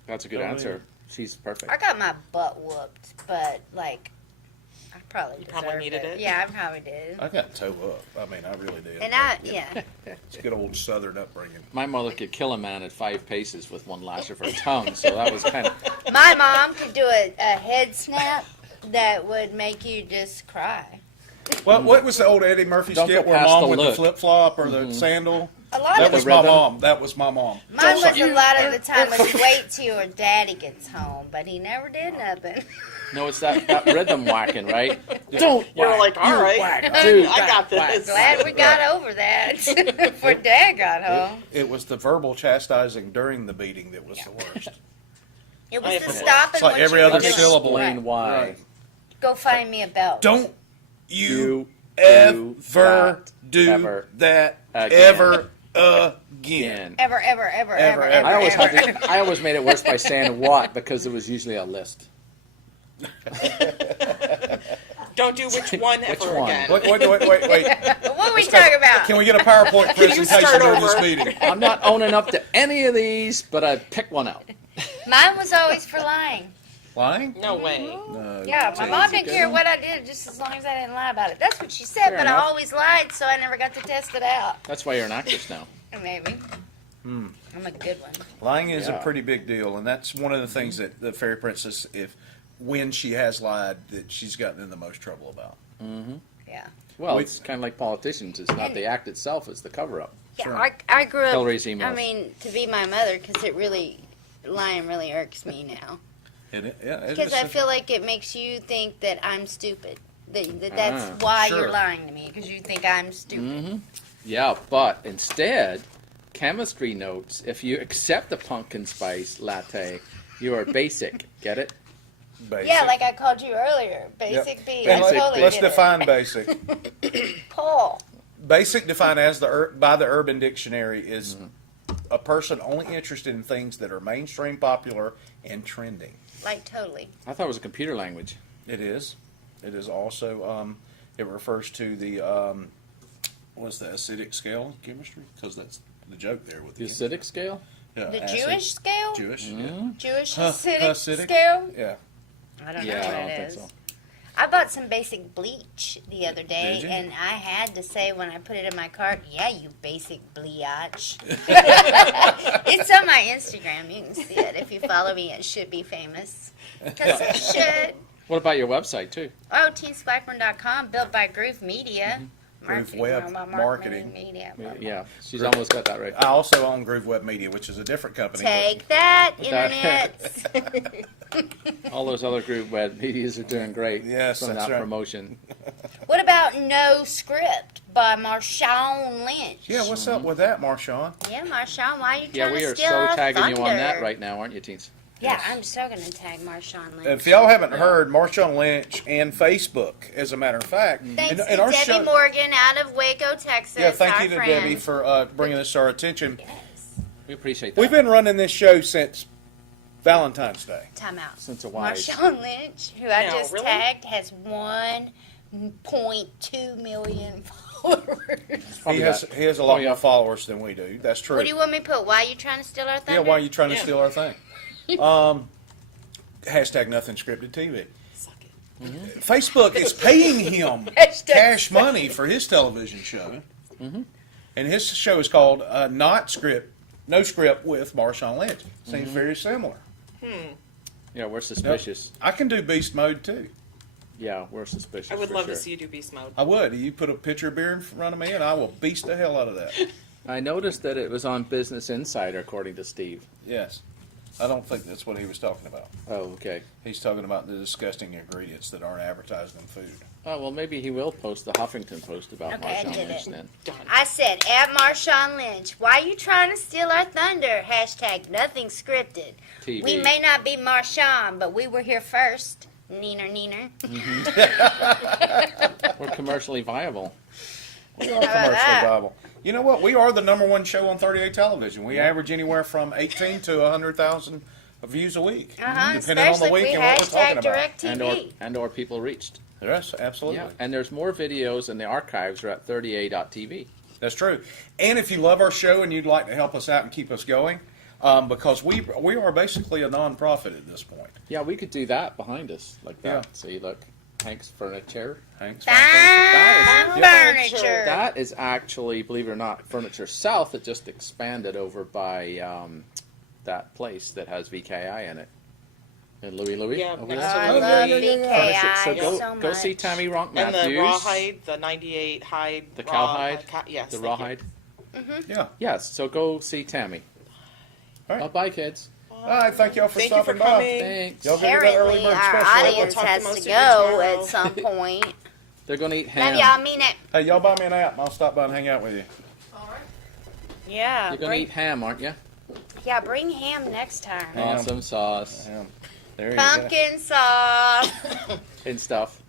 That's a good Don't answer. really- She's perfect. I got my butt whooped, but like, I probably probably deserved needed it. Yeah, I probably did. I got toe up. I mean, I really did. And It's a good old Southern upbringing. My mother could kill a man at 5 paces with one lash of her tongue, so that was kind of. my mom could do a head snap that would make you just cry. What was the old Eddie Murphy Don't skit go where past mom the with the look. flip flop or the sandal? A lot That of was it, my rhythm. mom. That was my mom. mine was a lot of the time was wait till your daddy gets home, but he never did nothing. No, it's that rhythm whacking, right? Don't You're whack, like, all you right, whack, I dude, got whack. this. Glad we got over that before Dad got home. It was the verbal chastising during the beating that was the worst. It I was have the to- stopping It's like what every you were other doing. syllable. Explain Right. why. Right. Go find me a belt. Don't you do ever that do ever that again. ever again. Again. Ever. I always made it worse by saying what because it was usually a list. Don't do which one Which ever one? again. Wait. What are we talking about? Can we get a PowerPoint Can you presentation start during this over? meeting? I'm not owning up to any of these, but I pick one out. Mine was always for lying. Lying? No way. No. Yeah, my mom didn't care what I did, just as long as I didn't lie about it. That's what she said, Fair but enough. I always lied, so I never got to test it out. That's why you're an actress now. Maybe. I'm a good one. Lying is Yeah. a pretty big deal, and that's one of the things that the Fairy Princess, when she has lied, that she's gotten in the most trouble about. Yeah. Well, We- it's kind of like politicians. It's not the act itself; it's the cover-up. Yeah, Sure. I grew up. Hillary's emails. I mean, to be my mother, because lying really irks me now. Because I feel like it makes you think that I'm stupid. That's why Sure. you're lying to me, because you think I'm stupid. Yeah, but instead, chemistry notes: if you accept a pumpkin spice latte, you are basic. Get it? basic. Yeah, like I called you earlier. Yep. Basic B. And I totally let's get it. define basic. Paul. Basic, defined as by the Urban Dictionary, is a person only interested in things that are mainstream, popular, and trending. Like, totally. I thought it was a computer language. It is. It is also. It refers to the what's the acidic scale in chemistry? Because that's the joke there with The the acidic scale. yeah, The acid. Jewish scale? Jewish. Jewish Huh, acidic, acidic? scale? Yeah. I don't Yeah, know what I don't it think is. so. I bought some basic bleach the other day, Did you? and I had to say when I put it in my cart, yeah, you basic bleach. It's on my Instagram. You can see it. If you follow me, it should be famous. Because it should. What about your website too? Oh, teensplackburn.com, built by Groove Media. Groove Web Marketing. Media. Yeah, she's almost got that right. I also own Groove Web Media, which is a different company. but- Take that, That- internet. All those other group web medias are doing great. Yes, from that's that right. promotion. What about No Script by Marshawn Lynch? Yeah, what's up with that, Marshawn? Yeah, Marshawn, why are you Yeah, trying we to are steal so our tagging you on that thunder? right now, aren't you, teens? Yeah, Yes. I'm so going to tag Marshawn Lynch. If y'all haven't heard, Marshawn Lynch and Facebook, as a matter of fact, Thanks in to our Debbie show- Morgan out of Waco, Texas. Yeah, thank our you to friend. Debbie for bringing this to our attention. Yes. We appreciate that. We've been running this show since Valentine's Day. Time out. Since a while. Marshawn Lynch, who I No, just really? tagged, has 1.2 million followers. He has a lot more followers than we do. That's true. What do you want me to put? Why are you trying to steal our thunder? Yeah, why are you trying to Yeah. steal our thing? Hashtag nothing scripted TV. Suck it. Facebook is paying him Hashtag cash money for his television show. And his show is called No Script with Marshawn Lynch. Seems very similar. Yeah, we're suspicious. I can do beast mode too. Yeah, we're suspicious. I would for love sure. to see you do beast mode. I would. You put a pitcher of beer in front of me and I will beast the hell out of that. I noticed that it was on Business Insider, according to Steve. Yes. I don't think that's what he was talking about. Oh, okay. He's talking about the disgusting ingredients that aren't advertised in food. Oh, well, maybe he will post the Huffington Post about Okay, I Marshawn did Lynch it. then. Done. I said, at Marshawn Lynch, why are you trying to steal our thunder? Hashtag nothing scripted. TV. We may not be Marshawn, but we were here first. Neener, neener. We're commercially viable. We are How about commercially that? viable. You know what? We are the #1 show on 38 television. We average anywhere from 18 to 100,000 views a week, Uh-huh, depending on the especially week if we and what we're talking hashtag about. DirecTV. and or people reached. Yes, absolutely. Yeah, and there's more videos, and the archives are at 30a.tv. That's true. And if you love our show and you'd like to help us out and keep us going, because we are basically a nonprofit at this point. Yeah, we could do that behind us like that. Yeah. See, look, Hank's furniture. Thanks. Fine furniture. That is actually, believe it or not, Furniture South. It just expanded over by that place that has VKI in it. And Louie. Yeah, over next there. to I Louie. love Furniture. VKI So go, so go see much. Tammy Ronk And Matthews. the rawhide, the 98 hide. The raw- cowhide? yes. The thank you. rawhide. Yeah. Yes, so go see Tammy. All right. Bye, kids. All right. Thank y'all for Thank you for stopping by. coming. Thanks. Y'all give me that early Apparently, bird our special. audience We'll talk to has most to of you go tomorrow. at some point. They're going to eat ham. Love y'all, mean it. Hey, y'all buy me an app. I'll stop by and hang out with you. Yeah, You're going to eat ham, aren't you? yeah, bring ham next time. Ham. Awesome sauce There you go. Pumpkin sauce. and stuff.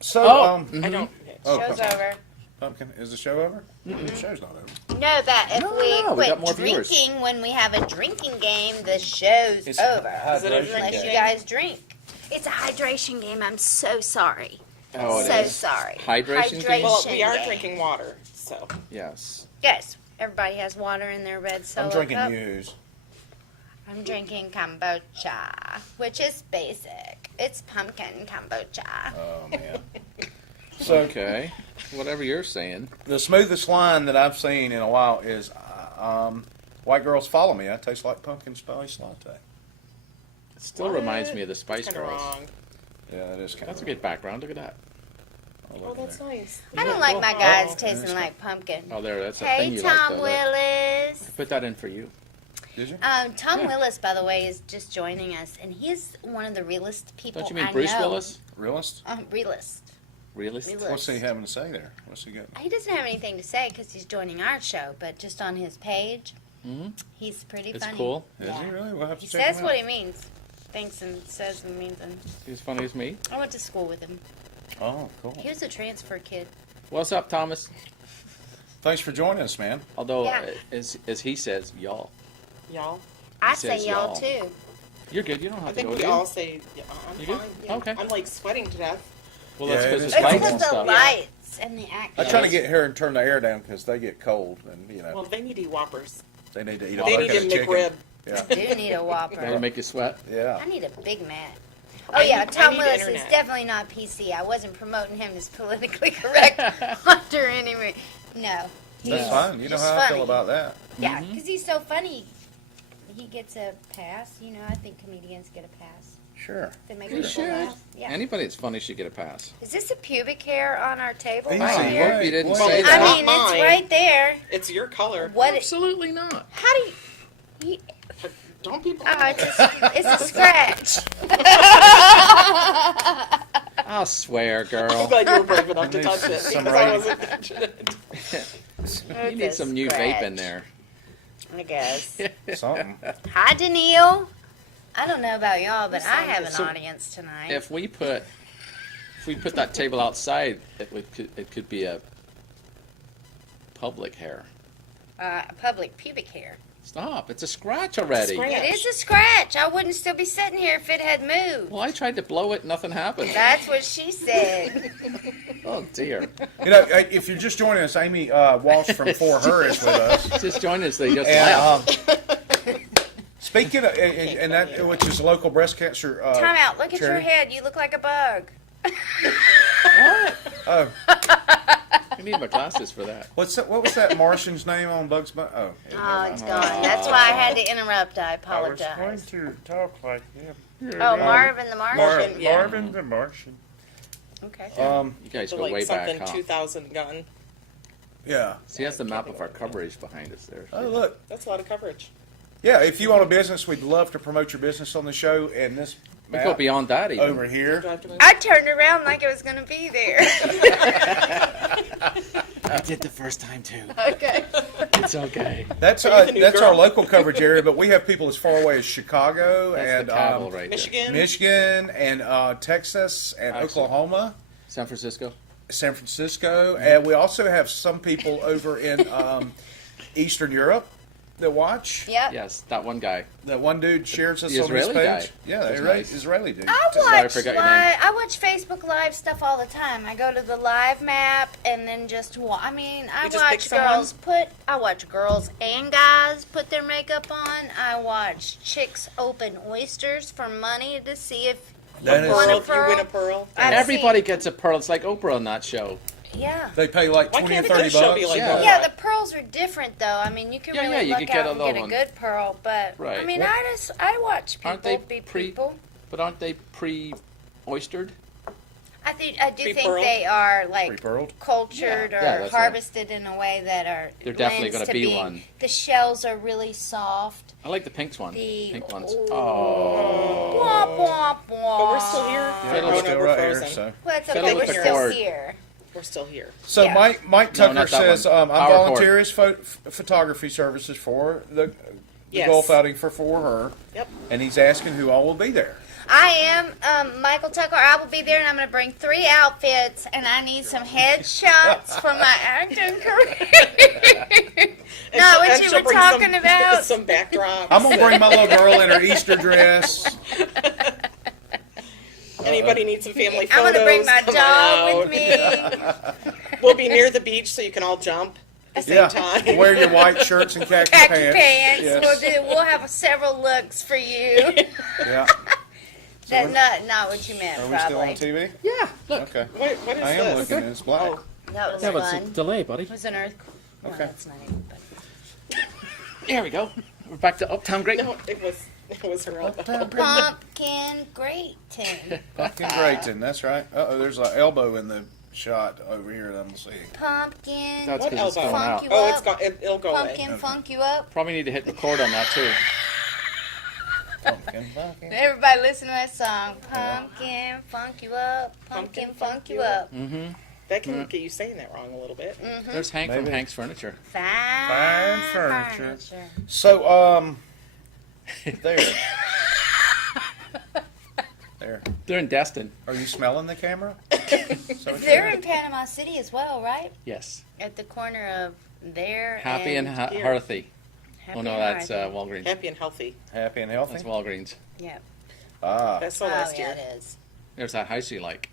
So, Oh. I don't. oh, Show's pumpkin. over. Pumpkin, is the show over? The show's not over. No, that if No, we no, we got more quit viewers. drinking when we have a drinking game, the show's It's over. Is it a hydration. drink Unless you game? guys drink. It's a hydration game. I'm so sorry. Oh, it so is. sorry. Hydration game? Well, we are game. drinking water, so. Yes. Yes, everybody has water in their red solo I'm drinking cup. Muse. I'm drinking kombucha, which is basic. It's pumpkin kombucha. Oh, man. So, Okay. Whatever you're saying. the smoothest line that I've seen in a while is white girls follow me. I taste like pumpkin spice latte. It still What? reminds me of the Spice Kind of Girls. wrong. Yeah, that is kind That's a of good background. Look at that. Oh, that's nice. I don't like my guys Oh, tasting that's like pumpkin. Oh, there. That's a Hey, thing you like. Tom though. Look. Willis. Put that in for you. Did you? Tom Yeah. Willis, by the way, is just joining us, and he's one of the realest people Don't you mean I Bruce know. Willis? Realist? Realist. Realist? Realist. What's he having to say there? What's he got? He doesn't have anything to say because he's joining our show, but just on his page, Mhm. he's pretty It's funny. cool. Is Yeah. he really? We'll have to He check says him what out. he means, thinks and says and means. And He's funny as me. I went to school with him. Oh, cool. He was a transfer kid. What's up, Thomas? Thanks for joining us, man. Although, Yeah. as he says, y'all. Y'all? I He say says y'all y'all. too. You're good. You don't I have to think go. we do you? all say, yeah, I'm You fine. good? Yeah. Okay. I'm like sweating to death. Well, Yeah, that's it because is it's It's lights because and the stuff. lights and the action. I'm trying to get here and turn the air down because they get cold and, you know, Well, they need to eat Whoppers. they need to eat a They bucket need a of chicken. McRib. Yeah. I do need a That'll Whopper. make you sweat. Yeah. I need a Big Mac. Oh I yeah, need- Tom I need Willis is internet. definitely not PC. I wasn't promoting him as politically correct under any. No. That's he's fine. You know just how I feel funny. about that. Yeah, because he's so funny. He gets a pass. You know, I think comedians get a pass. Sure. They make You people should. laugh. Yeah. Anybody that's funny should get a pass. Is this a pubic hair on our table Easy. right I here? hope you didn't Well, say it's I that. not mean, it's mine. right there. It's your color. What? Absolutely not. How do you? Don't people? Oh, it's a scratch. I'll swear, I'm girl. glad you were brave enough to Needs touch it some because I writing. wasn't touching it. You need some new vape in there. I guess. Something. Hi, Daniil. I don't know about y'all, but I have an So, audience tonight. If we put that table outside, it could be a public hair. Public pubic hair. Stop! It's a scratch already. Scratch. It is a scratch. I wouldn't still be sitting here if it had moved. Well, I tried to blow it, nothing happened. That's what she said. Oh dear! You know, if you're just joining us, Amy Walsh from For Her is with us. Just join us. They just And laughed. speaking of, and that, which is local breast cancer. Time out. Look at your charity. head. You look like a bug. What? Oh, I need my glasses for that. what was that Martian's name on Bugs Bunny? Oh, Oh, it's gone. That's why I had to interrupt. I I was going apologize. to talk like him. Oh, Marvin the Martian. Yeah. Marvin the Martian. Okay. You guys So go like way back, something huh? 2000 gun. yeah. See, that's the map of our coverage behind us there. Oh, look. That's a lot of coverage. Yeah, if you own a business, we'd love to promote your business on the show. And this We go map beyond that even. over here. Do I have to move? I turned around like it was going to be there. I did the first time too. Okay. It's okay. That's Are you the new that's girl? our local coverage area, but we have people as far away as Chicago That's and the capital right there. Michigan? Michigan and Texas and Actually- Oklahoma, San Francisco. San Francisco, and we also have some people over in Eastern Europe that watch? Yep. Yes, that one guy. That one dude shares us The on his Israeli page? guy. Yeah, the That's Israeli, nice. Israeli dude. I Sorry, I watch forgot your name. I watch Facebook Live stuff all the time. I go to the live map and then just I You just pick watch someone? I watch girls and guys put their makeup on. I watch chicks open oysters for money to see if That is- want Pearl, a if you win a pearl. pearl. I've Everybody seen- gets a pearl. It's like Oprah on that show. Yeah. They pay like Why 20 can't or the 30 kids show bucks. be like Yeah. that? Yeah, the pearls are different though. I mean, you can Yeah, really yeah, you look could get out a and little get a one. good pearl, but Right. I mean, What- I watch people Aren't they be pre- people. But aren't they pre-oystered? I do think Pre-pearled? they are like Pre-pearled? cultured Yeah, or that's harvested in a way that are. They're definitely lends gonna to be one. The shells are really soft. I like the pink one. The Pink ones. oh. Oh. Womp womp womp. But we're still here. Yeah, Fiddle we're Oh, still no, we're right here. frozen. So, Well, it's Fiddle okay. with We're the still cord. here. We're still here. so Yeah. Mike No, Tucker not that says, one. I'm Power volunteer as photography services for the Yes. golf outing for her. Yep. And he's asking who all will be there. I am Michael Tucker. I will be there, and I'm going to bring 3 outfits, and I need some headshots for my acting career. No, what you were talking about. Some backdrops. I'm going to bring my little girl in her Easter dress. Anybody need some family I'm photos? going to bring my Come dog on with out. me. We'll be near the beach so you can all jump at the same time. Wear your white shirts and khaki Khaki pants. pants. Yes. We'll have several looks for you. Yeah. That's not what you meant, Are we still on probably. TV? Yeah, look. Okay. What is I am this? looking. It's black. Oh, That was Yeah, but it's a fun. delay, buddy. It was an earthquake. Well, Okay. that's not even, but. There we go. We're back to Uptown Great. no, it was her elbow. Pumpkin gratin. Pumpkin Grayton. That's right. Uh-oh, there's an elbow in the shot over here that I'm seeing. Pumpkin. That's What because it's elbow? going Funk out. you Oh, up. it's got. It'll go away. Pumpkin funk you up. Probably need to hit record on that too. Pumpkin. Everybody listen to that song. Pumpkin funk you up. Pumpkin funk you up. Mm-hmm. That can get you saying that wrong a little bit. There's Hank from Maybe. Hank's Furniture. Fine furniture. So, there. There. They're in Destin. Are you smelling the camera? So They're in Panama City as well, right? Yes. At the corner of there Happy and here. Hearthy. Happy Oh no, and that's Hearthy. Walgreens. Happy and healthy. happy and healthy. That's Walgreens. Yeah. Ah. That's the Oh, last yeah, year. it is. There's that house you like.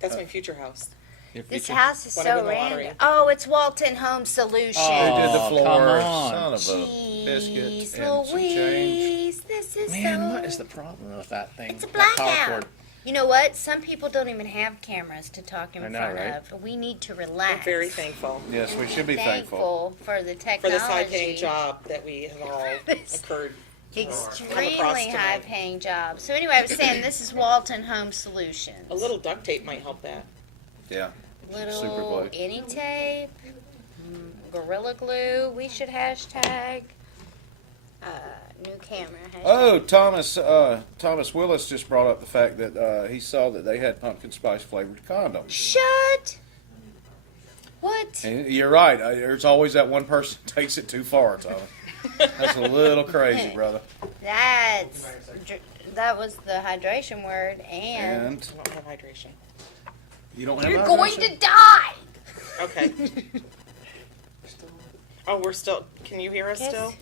That's my future house. Your This future- house is When I so win the lottery. random. Oh, it's Walton Home Solution. Oh, They did the come floor. on. Son of a Jeez, biscuit and some change. Louise, this is Man, so. what is the problem with that thing? It's a That power blackout. cord. You know what? Some people don't even have cameras to talk in I know, front right? of. We need to relax. I'm very thankful Yes, we should be thankful for the for technology. this high-paying job that we have all This- incurred. Extremely tonight. high-paying job. So anyway, I was saying this is Walton Home Solutions. A little duct tape might help that. Yeah. Little super glue. any tape, Gorilla Glue. We should hashtag new camera. Hashtag. Oh, Thomas Willis just brought up the fact that he saw that they had pumpkin spice flavored condoms. Shut. What? And you're right. There's always that one person that takes it too far, Thomas. That's a little crazy, brother. That was the hydration word, and And I don't have hydration. you don't have you're hydration? going to die. Okay. Oh, we're still. Can you hear us Yes. still?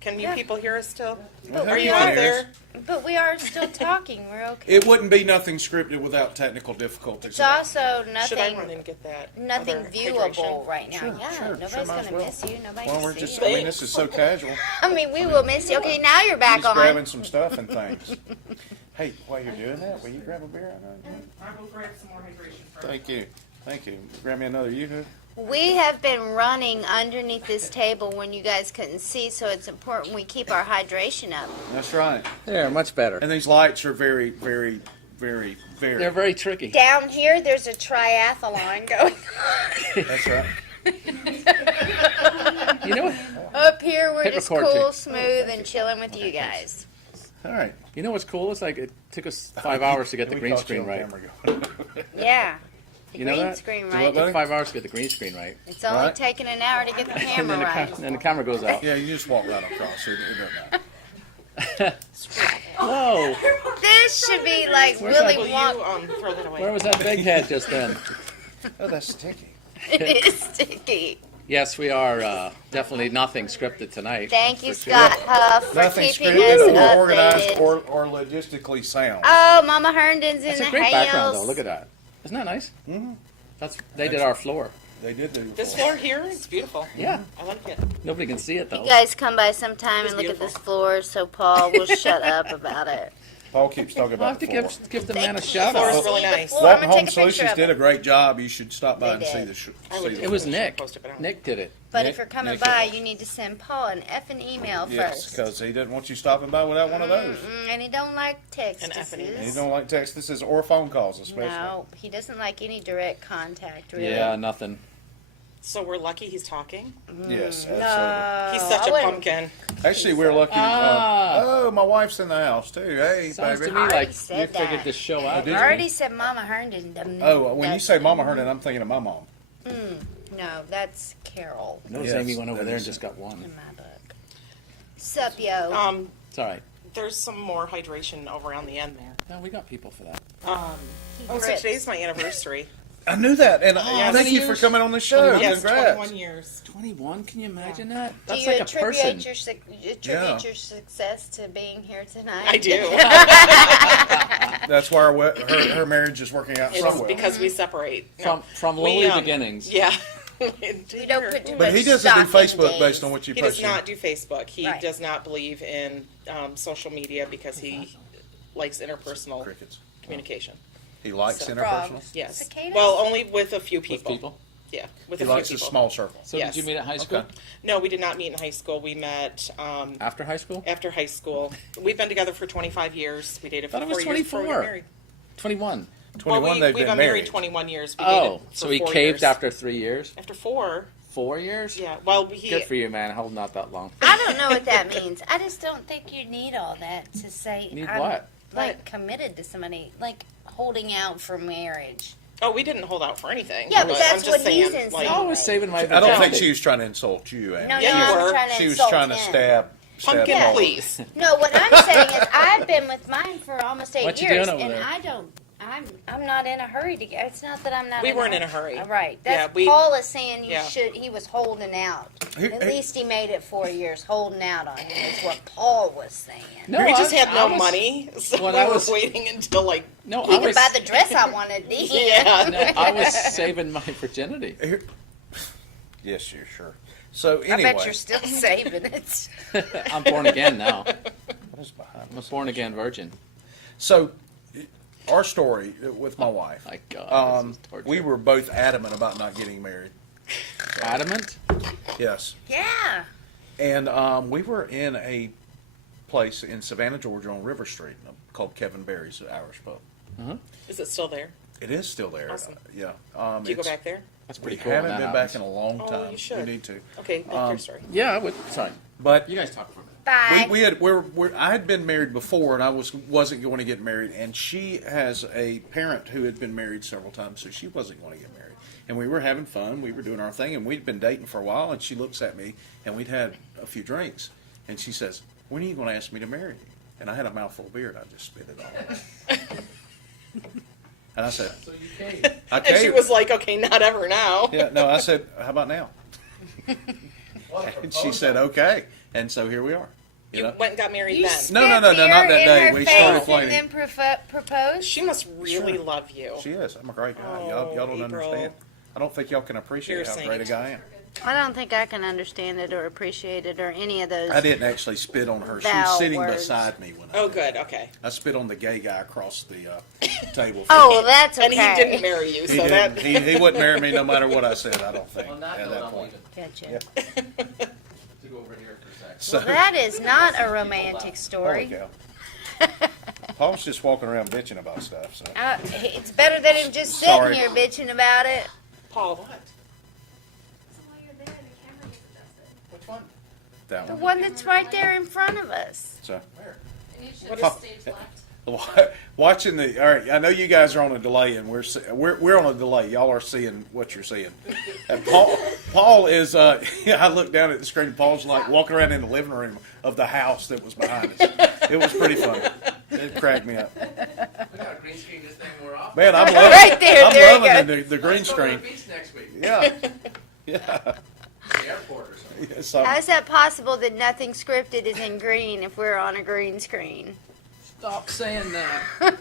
Can you Yeah. people hear us still? Well, Are who you out cares? there? But we are still talking. We're okay. It wouldn't be nothing scripted without technical difficulties. It's also Should I run nothing and get that? nothing other viewable hydration? right now. Sure, Yeah, sure, nobody's might as gonna well. miss you. Nobody Well, can we're see just, you. I mean, this is so casual. I mean, we will miss you. Okay, now you're back Just on. grabbing some stuff and things. Hey, while you're doing that, will you grab a beer? I will grab some more hydration. Thank you. Thank you. Grab me another Yoo-hoo. We have been running underneath this table when you guys couldn't see, so it's important we keep our hydration up. That's right. There, much better. And these lights are very, very, very, very. They're very tricky. Down here, there's a triathlon going on. That's right. You know what? Up here, we're Hit just record, cool, Jake. smooth, and chilling with you guys. All right. You know what's cool? It's like it took us 5 hours to get the We green caught you screen on right. camera going. Yeah. The You know green that? screen, Do right? what, buddy? 5 hours to get the green screen right. It's only Right. taking an hour to get the And camera then the, right. and the camera goes out. Yeah, you just walk right across. It doesn't matter. Whoa! This should be like Where's that- Will Willy you Wonka. throw that away? Where was that big head just then? Oh, that's sticky. It is sticky. Yes, we are definitely nothing scripted tonight. Thank you, for sure. Scott Huff, for Nothing keeping scripted us or organized updated. or logistically sound. Oh, Mama Herndon's in That's the a great background, though. house. Look at that. Isn't that nice? Mm-hmm. They did our floor. They did do This floor here, it's beautiful. Yeah. I like it. Nobody can see it though. You guys come by sometime It's and look beautiful. at this floor so Paul will shut up about it. Paul keeps talking I'll about have to the floor. give the man a shout Floor is out. really See the nice. floor? I'm Walton gonna Home take a picture Solutions of did it. a great job. You should stop by They and see did. the. I would See It was Should Nick. post it on. Nick did it. But Nick- if you're coming Nick by, did. you need to send Paul an effing email Yes, first. because he doesn't want you stopping by without one of those. And he don't like text. An effing email. He don't like text. This is or phone calls especially. No, he doesn't like any direct contact. Really. Yeah, nothing. So we're lucky he's talking. Yes, absolutely. No, He's such I a wouldn't- pumpkin. Actually, we're lucky. Ah. Oh, my wife's in the house too. Hey, Sounds baby. to me already like said you figured that. this show out. did I you? already said Mama Herndon. Oh, when you That's- say Mama Herndon, I'm thinking of my mom. No, that's Carol Notice Yes, Amy went over that there is and just got one. in my book. Sup, yo? It's all right. There's some more hydration over on the end there. No, we got people for that. Oh, so Grips. today's my anniversary. I knew that, and yes. thank you for Years? coming on the show. Yes, Congrats. 21 years. 21? Can you imagine that? Do That's you like a attribute person. your your success to being here tonight? I do. That's why her marriage is working out so It's well. because we separate. No. From We, lowly beginnings. Yeah. You don't put too But much he doesn't do stock in Facebook days. based on what you He post. does not do Facebook. He Right. does not believe in social media because he likes interpersonal Crickets. communication. He likes So- interpersonal. Frogs. Yes. Cicadas? Well, only with a few With people. people. Yeah, with He a few likes a people. small circle. So Yes. did you meet at high school? Okay. No, we did not meet in high school. We met After high school? after high school. We've been together for 25 years. We dated for Thought it was 4 years before we got 24. married. 21. 21, well, they've we've been been married. 21 years. We Oh, dated for so he 4 caved years. after 3 years? After 4. 4 years? Yeah. Well, he. Good for you, man. Holding out that long. I don't know what that means. I just don't think you need all that to say Need I'm what? like committed to somebody, like holding out for marriage. Oh, we didn't hold out for anything. Yeah, but I'm that's just what saying, he's like, insinuating. I was saving my I don't think virginity. she was trying to insult you, Ann. No, Yeah, no, you I'm were. trying to She was insult trying to him. stab Pumpkin, Paul. please. No, what I'm saying is I've been with mine for almost 8 What you years, doing over and there? I don't. I'm not in a hurry to get. It's not that I'm not. We weren't in a hurry. Right. Yeah, That's Paul is saying you yeah. should. He was holding out. He- At he- least he made it 4 years, holding out on you. Is what Paul was saying. No, we just I- had I no was- money, so When we I were was- waiting until like. No, He I could was, buy the dress I wanted. Yeah. no, I was saving my virginity. Yes, you're sure. So I anyway, bet you're still saving it. I'm born again now. what is behind I'm a this? born again virgin. So our story with my wife. My God, this is torture. We were both adamant about not getting married. Adamant? Yes, Yeah. and we were in a place in Savannah, Georgia, on River Street called Kevin Barry's Irish Pub. Is it still there? It is still there. Awesome. Yeah. Do you go back there? That's We pretty cool. haven't when been that back happens. in a long Oh, time. you should. We need to. Okay, that's your story. Yeah, I would. Sorry. But You guys talk for a minute. Bye. I had been married before, and I wasn't going to get married. And she has a parent who had been married several times, so she wasn't going to get married. And we were having fun. We were doing our thing, and we'd been dating for a while. And she looks at me, and we'd had a few drinks, and she says, "When are you going to ask me to marry you?" And I had a mouthful of beer, and I just spit it all. And I said, So you caved. "I And she caved." was like, "Okay, not ever now." Yeah, no, I said, "How about now?" And she said, "Okay." And so here we are. You You know? went and got married You then. No, no, no, no, not that spit beer in day. her We face started and playing. then proposed. She must really Sure. love you. She is. I'm a great guy. Oh, Y'all don't April. understand. I don't think y'all can appreciate You're a how saint. great a guy I am. I don't think I can understand it or appreciate it or any of those. I didn't actually spit on her. She Foul was sitting words. beside me when I Oh, did good. it. Okay. I spit on the gay guy across the table. Oh, well, that's okay. And he didn't marry you, He so didn't. that. He wouldn't marry me no matter what I said, I don't think, On that at note, that I'm point. leaving. Gotcha. To go over here for a second. So, Well, that is not a romantic holy story. cow. Paul's just walking around bitching about stuff, so. It's better than him just sitting Sorry. here bitching about it. Paul, what? So while you're there, the camera gets adjusted. Which one? That The one. one that's right there in front of us. So. Where? And you should What have is- stage left. Watching the, all right, I know you guys are on a delay, and we're on a delay. Y'all are seeing what you're seeing. And Paul is. I looked down at the screen. Paul's like walking around in the living room of the house that was behind us. It was pretty funny. It cracked me up. We got a green screen this thing more often. Man, I'm loving. Right there, I'm there you loving go. the green screen. Beach next week. Yeah, yeah. airport or something. Yeah, so- How is that possible that nothing scripted is in green if we're on a green screen? Stop saying that.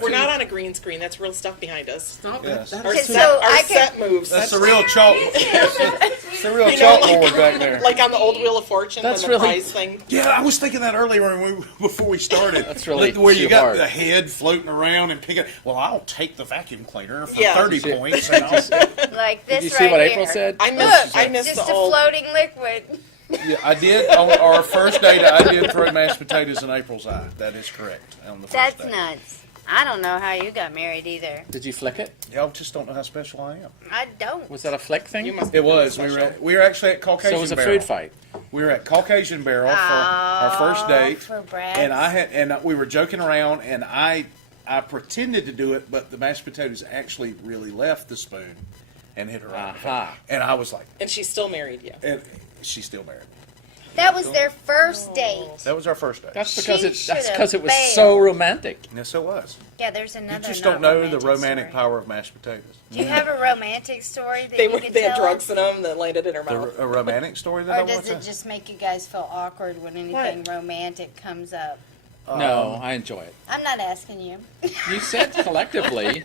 We're not on a green screen. That's real stuff behind us. Stop Yes. that. Our Okay, set, so our I can- set moves. That's the real chalk. It's the real You know, chalkboard back there. Like on the old Wheel of Fortune, That's when the really- prize thing. Yeah, I was thinking that earlier before we started. That's really where you too got hard. the head floating around and picking. Well, I'll take the vacuum cleaner for Yeah. 30 Did you- points. And I'll, Like this Did you see right what here. April said? I Look, missed just the a old. floating liquid. yeah, I did on our first date. I did throw mashed potatoes in April's eye. That is correct. On the first That's date. nuts. I don't know how you got married either. Did you flick it? Y'all just don't know how special I am. I don't. Was that a flick thing? You must It was. We were actually at Caucasian So it was a Barrel. food fight. We were at Caucasian Barrel for our first date. For Brad. And we were joking around, and I pretended to do it, but the mashed potatoes actually really left the spoon and hit her eye. Aha. And I was like, And she's still married, yeah. and she's still married. That was their first date. That was our first date. That's because She it should've was bailed. so romantic. Yes, it was. Yeah, there's another. You just not don't know the romantic romantic story. power of mashed potatoes. Do you have a romantic story that They you were, could they had tell drugs us? in them that landed in her mouth. A romantic story that I Or want does to it just make you guys feel awkward when anything romantic comes up? No, I enjoy it. I'm not asking you. You said collectively.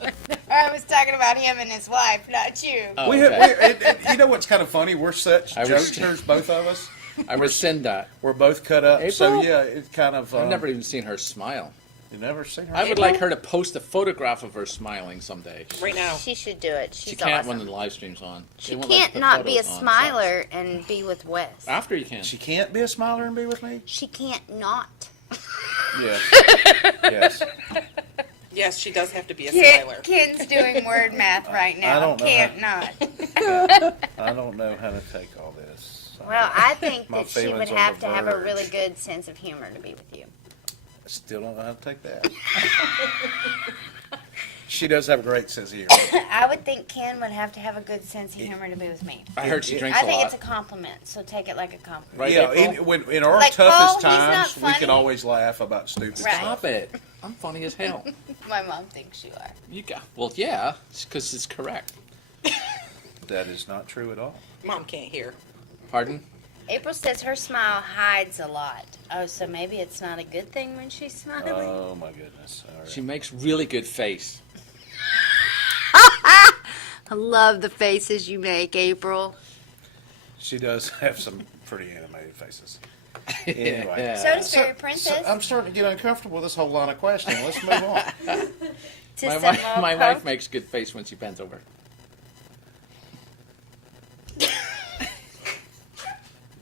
I was talking about him and his wife, not you. Oh, We okay. you know what's kind of funny? We're such I was- jokesters, both of us. I rescind that. We're both cut up, so April? yeah, it kind of. I've never even seen her smile. You never seen her. I would like her to post a photograph of her smiling someday. Right now. She should do it. She's She can't awesome. when the live stream's on. She They won't let can't the not be a photos on, smiler and be with Wes. sucks. After you can. She can't be a smiler and be with me. She can't not. Yes. Yes. Yes, she does have to be a Ken, smiler. Ken's doing word math right now. I don't know Can't not. I don't know how to take all this. Well, I think My that she would feelings on have the to have a verge. really good sense of humor to be with you. I still don't know how to take that. She does have a great sense of humor. I would think Ken would have to have a good sense of humor to be with me. I heard she drinks I a think lot. it's a compliment, so take it like a compliment. Right, Yeah, April? in our Like, toughest Paul, he's not times, we funny. can always laugh about stupid Right. stuff. Stop it. I'm funny as hell. My mom thinks you are. You got well, yeah, because it's correct. That is not true at all. Mom can't hear. Pardon? April says her smile hides a lot. Oh, so maybe it's not a good thing when she's smiling? Oh my goodness! All right. She makes really good face. I love the faces you make, April. She does have some pretty animated faces. Anyway. Yeah. So does Fairy Princess. I'm starting to get uncomfortable with this whole line of questioning. Let's move on. To my some wife, more my punk- wife makes good face when she bends over.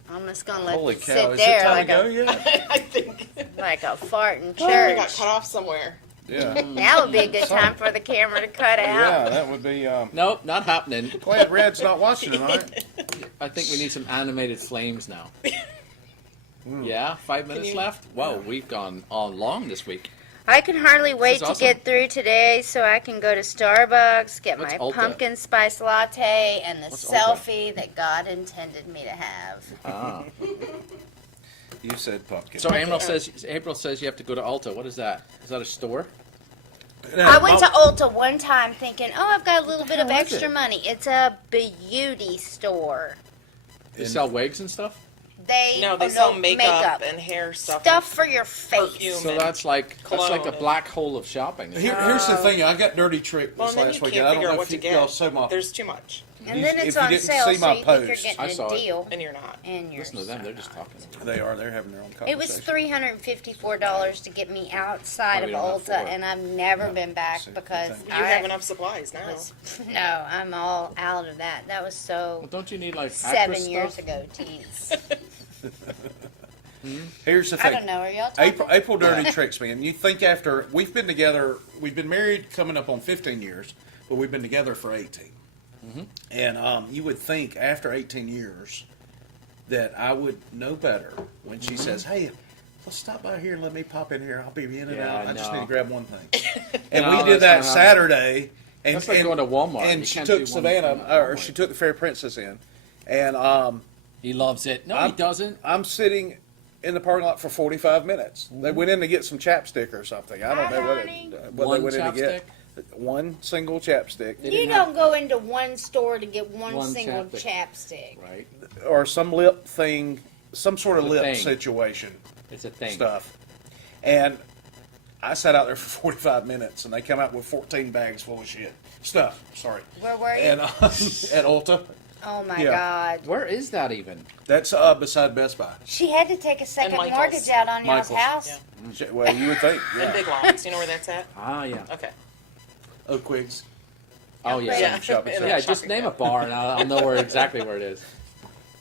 I'm just gonna let Holy it cow! sit Is there it time like to go a yet? I think like a fart in we church. got cut off somewhere. Yeah. That would be a good time for the camera to cut Yeah, out. that would be. Nope, not happening. Glad Red's not watching tonight. I think we need some animated flames now. Yeah, 5 minutes you- left? Whoa, we've gone on long this week. I can hardly wait is to awesome. get through today so I can go to Starbucks, get What's my Ulta? pumpkin spice latte, and the What's Ulta? selfie that God intended me to have. Ah. You said pumpkin. So April says you have to go to Ulta. What is that? Is that a store? I went to Ulta one time thinking, oh, I've got a little bit of hell is extra it? money. It's a beauty store. They sell wigs and stuff? They No, they sell makeup and hair stuff. stuff for your face. Perfume. So that's like the Cologne. black hole of shopping. Here's the thing. I got dirty tricked Well, this and then last you weekend. can't I don't figure out know what if to you get. y'all saw my. There's too much, And then If it's you on didn't sale, see so my you think you're post. getting I a saw it. deal. and you're not. And you're Listen to them, they're just talking. They are. They're having their own conversation. It was $354 to get me outside Well, you of don't have Ulta, four. and I've never No. been back See, because okay. You I have enough supplies now. was, no, I'm all out of that. That was so Well, don't you need like 7 actress years stuff? ago, teens. Here's the I thing. don't know. Are y'all talking? April dirty tricks me, and you think after we've been together, we've been married coming up on 15 years, but we've been together for 18. And you would think after 18 years that I would know better when she says, "Hey, let's stop by here and let me pop in here. I'll be in and Yeah, out. I just no. need to grab one thing." And No, we did that's that not Saturday. And, That's like and, going to Walmart. And You she can't took do one Savannah, thing or at she Walmart. took the Fairy Princess in, and He loves it. No, he I'm- doesn't. I'm sitting in the parking lot for 45 minutes. They went in to get some chapstick or something. I don't Hi, know honey. what they One went in to chapstick? get. One single chapstick, You don't go into one store to get one One single chapstick. chapstick. Right? or some lip thing, some sort of It's a lip thing. situation It's a thing. stuff. And I sat out there for 45 minutes, and they come out with 14 bags full of shit. Stuff, sorry. Where were you? And at Ulta, Oh my Yeah. God. Where is that even? that's beside Best Buy. She had to take a second Michael's. mortgage out on y'all's Michael's. house. Yeah. Well, you would think, And yeah. Big Lots, you know where that's at? Ah, yeah. Okay. Oak Quigs. Oh, yeah. Yeah. Shopping In center. Yeah, the just shopping name a mall. bar and I'll know where exactly where it is.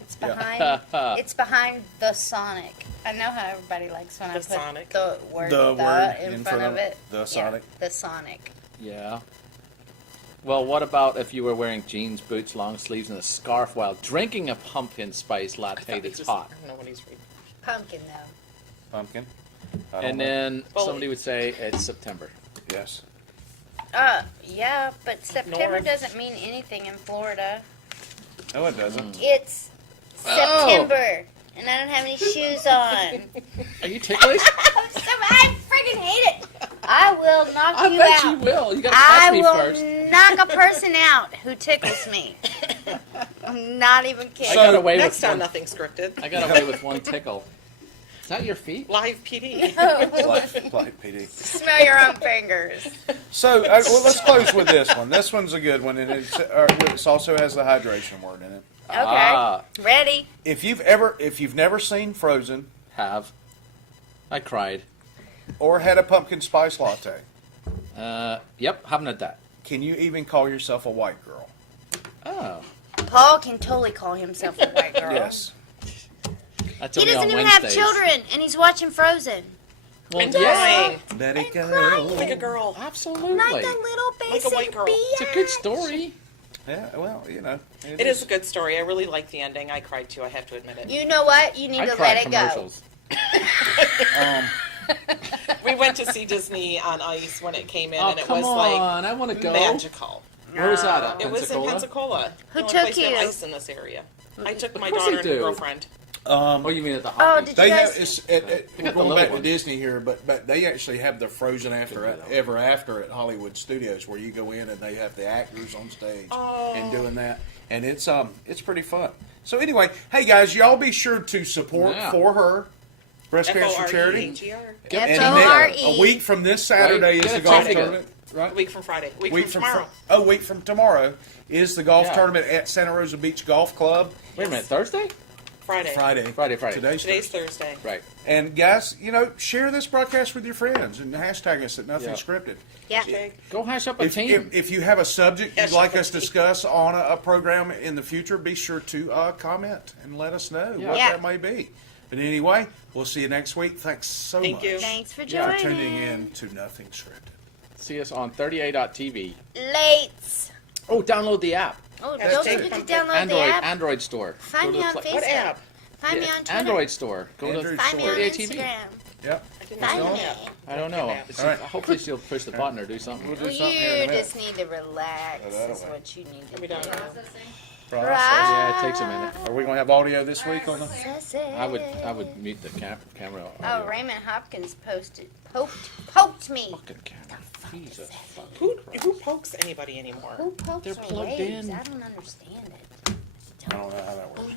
It's Yeah. behind. It's behind the Sonic. I know how everybody likes when I The put Sonic. the word The word in front of it. the Yeah, Sonic. the Sonic. Yeah. Well, what about if you were wearing jeans, boots, long sleeves, and a scarf while drinking a pumpkin spice I latte thought he that's just- hot? I don't know what he's reading. Pumpkin though. Pumpkin. I don't And know. then Well- somebody would say it's September. Yes. Yeah, but September North. doesn't mean anything in Florida. No, it doesn't. It's Oh. September, and I don't have any shoes on. Are you ticklish? I freaking hate it. I will knock I you bet out. you will. You gotta I catch me will first. knock a person out who tickles me. I'm not even I kidding. got away Next with time, one. nothing scripted. I got away with one tickle. Is that your feet? Live PD. Like PD. Smell your own fingers. So, well, let's close with this one. This one's a good one, and it also has the hydration word in it. Okay. Ah, Ready? If you've never seen Frozen have. I cried. or had a pumpkin spice latte, Yep, haven't had that. can you even call yourself a white girl? Oh. Paul can totally call himself a white girl. Yes. That's He only doesn't on even have Wednesdays. children, and he's watching Frozen. Well, And yeah. crying. Let it I'm go. crying. Like a girl. Absolutely. Like a little basic white girl. biatch. It's a good story. Yeah, well, you know. It is a good story. I really like the ending. I cried too. I have to admit it. You know what? You need I to cried let it go. commercials. We went to see Disney on Ice when it came in, Oh, and it come was like on. I want to go. magical. Where was that at? It was in Pensacola? Pensacola. Who The only took place they have you? Ice in this area. I took Of my course daughter they and her do. girlfriend. Oh, you mean at the Oh, hockey? did They you have guys? we're got the going little back to ones. Disney here, but they actually have the Frozen After Figure it out. Ever After at Hollywood Studios, where you go in and they have the actors on stage Oh. and doing that, and it's pretty fun. So anyway, hey guys, y'all be sure to support Yeah. For Her Breast Cancer Charity. FOREHER. Get And F-O-R-E. then a week from this Saturday Right. is Get the a golf ticket. tournament, A right? week from Friday. Week Week from tomorrow. a week from tomorrow is the golf Yeah. tournament at Santa Rosa Beach Golf Club. Wait a minute, Thursday? Friday. Friday. Friday. Today's Thursday. Right. And guys, share this broadcast with your friends and hashtag us at Nothing Yeah. Scripted. Yeah. Jake. Go hash up a If, team. if you have a subject you'd Yes, like you us to can. discuss on a program in the future, be sure to comment and let us know what Yeah. that may be. But anyway, we'll see you next week. Thanks so Thank much you. Thanks for for joining. tuning in to Nothing Scripted. See us on 30a.tv. Lates. Oh, download the app. Oh, Yes, don't take forget to it. download Android the app. Android store. Find Go me to on the pla- What Facebook. app? Find me Yeah, on Twitter. Android store. Go Android to Find me on 30a TV. Instagram. Yep. Find going? me. I don't know. app. It's- All right. Hopefully she'll push the button or do something. We'll do Well, something here in a you minute. just need to relax. that'll Is work. what you need to Are we do. done? Processing. Process. Yeah, it takes a minute. Are we going to have audio this week on the? That's it. I would mute the camera. Oh, audio. Raymond Hopkins poked me. Fucking camera. Jesus. fucking Who Christ. who pokes anybody anymore? Who pokes They're her plugged legs? in. I don't understand it. I don't know how that works.